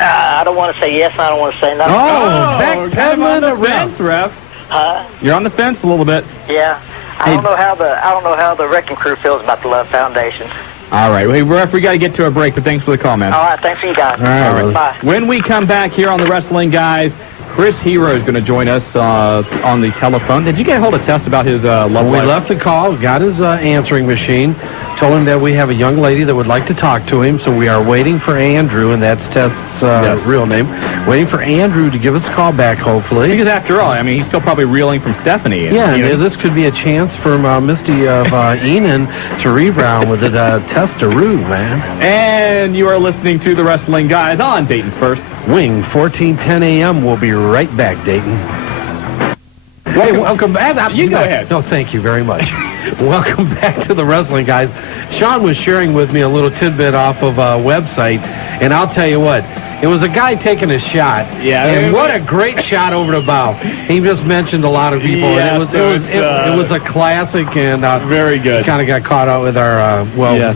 I don't want to say yes, and I don't want to say no. Backpedaling the fence, ref. You're on the fence a little bit. Yeah. I don't know how the Wrecking Crew feels about the Love Foundation. All right, hey, ref, we got to get to a break, but thanks for the call, man. All right, thanks for you guys. All right. Bye. When we come back here on the Wrestling Guys, Chris Hero is going to join us on the telephone. Did you get a hold of Tess about his love life? We left the call, got his answering machine, told him that we have a young lady that would like to talk to him, so we are waiting for Andrew, and that's Tess' real name, waiting for Andrew to give us a call back, hopefully. Because after all, I mean, he's still probably reeling from Stephanie. And, yeah, you know, this could be a chance for Misty of Enon to rebound with a testaroo, man. And you are listening to the Wrestling Guys on Dayton's First. Wing, 1410 a.m. We'll be right back, Dayton. Hey, welcome back. You go ahead. No, thank you very much. Welcome back to the Wrestling Guys. Sean was sharing with me a little tidbit off of a website, and I'll tell you what, it was a guy taking a shot. Yeah. And what a great shot over the bow. He just mentioned a lot of people, Yeah, and it was a classic, and very good. Kind of got caught out with our,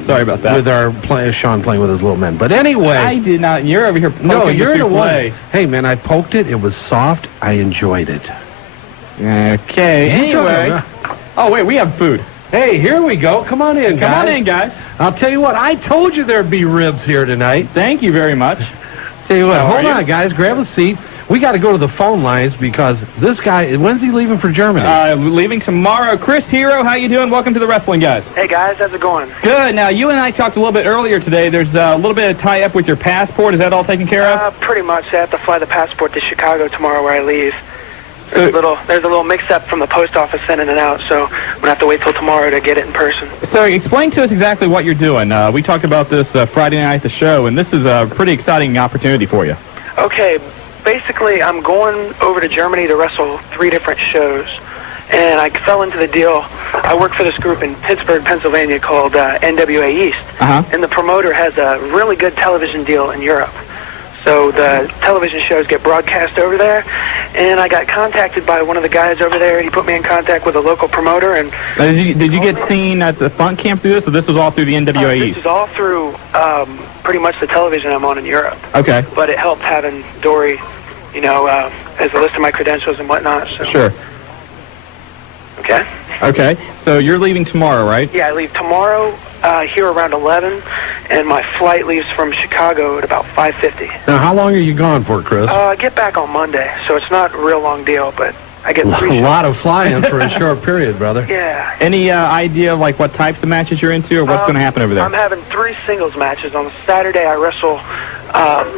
sorry about that. with our Sean playing with his little men. But anyway. I did not. You're over here poking No, you're the play. one. Hey, man, I poked it. It was soft. I enjoyed it. Okay. Anyway. Oh, wait, we have food. Hey, here we go. Come on in, guys. Come on in, guys. I'll tell you what. I told you there'd be ribs here tonight. Thank you very much. Tell you what. How Hold are on, you? guys. Grab a seat. We got to go to the phone lines because this guy, when's he leaving for Germany? Leaving tomorrow. Chris Hero, how you doing? Welcome to the Wrestling Guys. Hey, guys. How's it going? Good. Now, you and I talked a little bit earlier today. There's a little bit of tie-up with your passport. Is that all taken care of? Pretty much. I have to fly the passport to Chicago tomorrow where I leave. There's a little mix-up from the post office sending it out, so I'm going to have to wait till tomorrow to get it in person. So explain to us exactly what you're doing. We talked about this Friday night at the show, and this is a pretty exciting opportunity for you. Okay, basically I'm going over to Germany to wrestle 3 different shows, and I fell into the deal. I work for this group in Pittsburgh, Pennsylvania called NWA East, and the promoter has a really good television deal in Europe. So the television shows get broadcast over there, and I got contacted by one of the guys over there. He put me in contact with a local promoter, and did you get seen at the Funk Camp through this, or this was all through the NWA this East? is all through pretty much the television I'm on in Europe. Okay. But it helped having Dory, you know, as a list of my credentials and whatnot. So. Sure. Okay. Okay. So you're leaving tomorrow, right? Yeah, I leave tomorrow here around 11, and my flight leaves from Chicago at about 5:50. Now, how long are you gone for, Chris? I get back on Monday, so it's not a real long deal, but I get 3 A shows. lot of flying for a short period, brother. Yeah. Any idea of like what types of matches you're into, or what's going to happen over there? I'm having 3 singles matches. On Saturday, I wrestle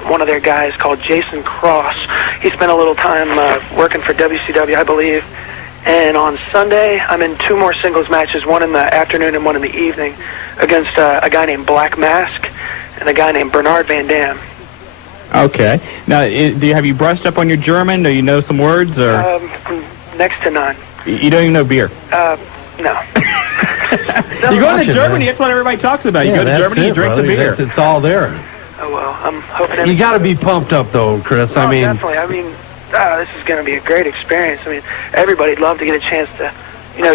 one of their guys called Jason Cross. He spent a little time working for WCW, I believe, And on Sunday, I'm in 2 more singles matches, one in the afternoon and one in the evening, against a guy named Black Mask and a guy named Bernard Van Dam. Okay. Now, have you brushed up on your German? Do you know some words? Or Next to none. You don't even know beer? No. You go to Germany, that's what everybody talks about. You go to Germany, you drink the beer. It's all there. Oh, well, I'm hoping... You got to be pumped up, though, Chris. Oh, definitely. I mean, this is going to be a great experience. I mean, everybody'd love to get a chance to,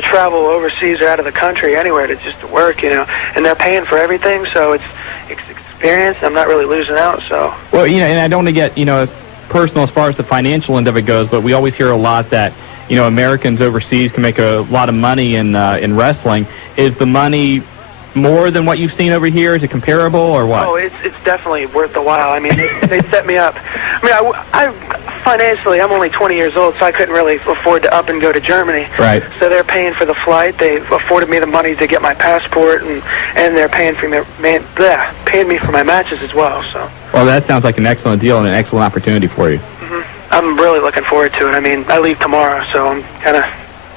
travel overseas or out of the country, anywhere to work, and they're paying for everything, so it's experience. I'm not really losing out, so... Well, and I don't want to get, personal as far as the financial end of it goes, but we always hear a lot that, Americans overseas can make a lot of money in wrestling. Is the money more than what you've seen over here? Is it comparable or what? Oh, it's definitely worth the while. I mean, they set me up. I mean, I financially, I'm only 20 years old, so I couldn't really afford to up and go to Germany. Right. So they're paying for the flight. They afforded me the money to get my passport, and they're paying for paying me for my matches as well. So. Well, that sounds like an excellent deal and an excellent opportunity for you. I'm really looking forward to it. I mean, I leave tomorrow, so I'm kind of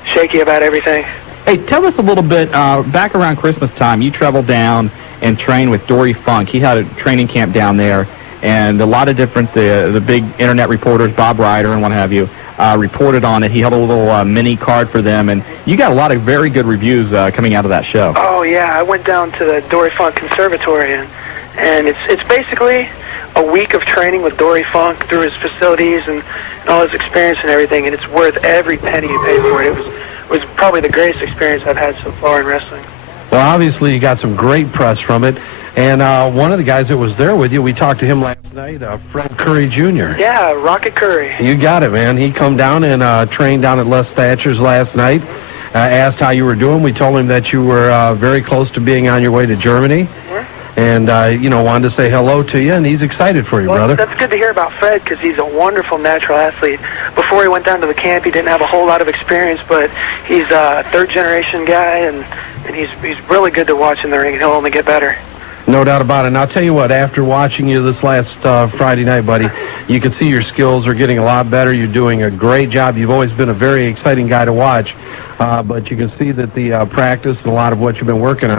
shaky about everything. Hey, tell us a little bit, back around Christmas time, you traveled down and trained with Dory Funk. He had a training camp down there, and a lot of different, the big internet reporters, Bob Ryder and what have you, reported on it. He held a little mini card for them, and you got a lot of very good reviews coming out of that show. Oh, yeah, I went down to the Dory Funk Conservatory, and it's basically a week of training with Dory Funk through his facilities and all his experience and everything, and it's worth every penny you pay for it. It was probably the greatest experience I've had so far in wrestling. Well, obviously you got some great press from it, and one of the guys that was there with you, we talked to him last night, Fred Curry Jr. Yeah, Rocket Curry. You got it, man. He come down and trained down at Les Thatcher's last night, asked how you were doing. We told him that you were very close to being on your way to Germany. And, wanted to say hello to you, and he's excited for you, brother. That's good to hear about Fred, because he's a wonderful natural athlete. Before he went down to the camp, he didn't have a whole lot of experience, but he's a third-generation guy, and he's really good to watch in the ring, and he'll only get better. No doubt about it. And I'll tell you what, after watching you this last Friday night, buddy, you can see your skills are getting a lot better. You're doing a great job. You've always been a very exciting guy to watch, but you can see that the practice and a lot of what you've been working on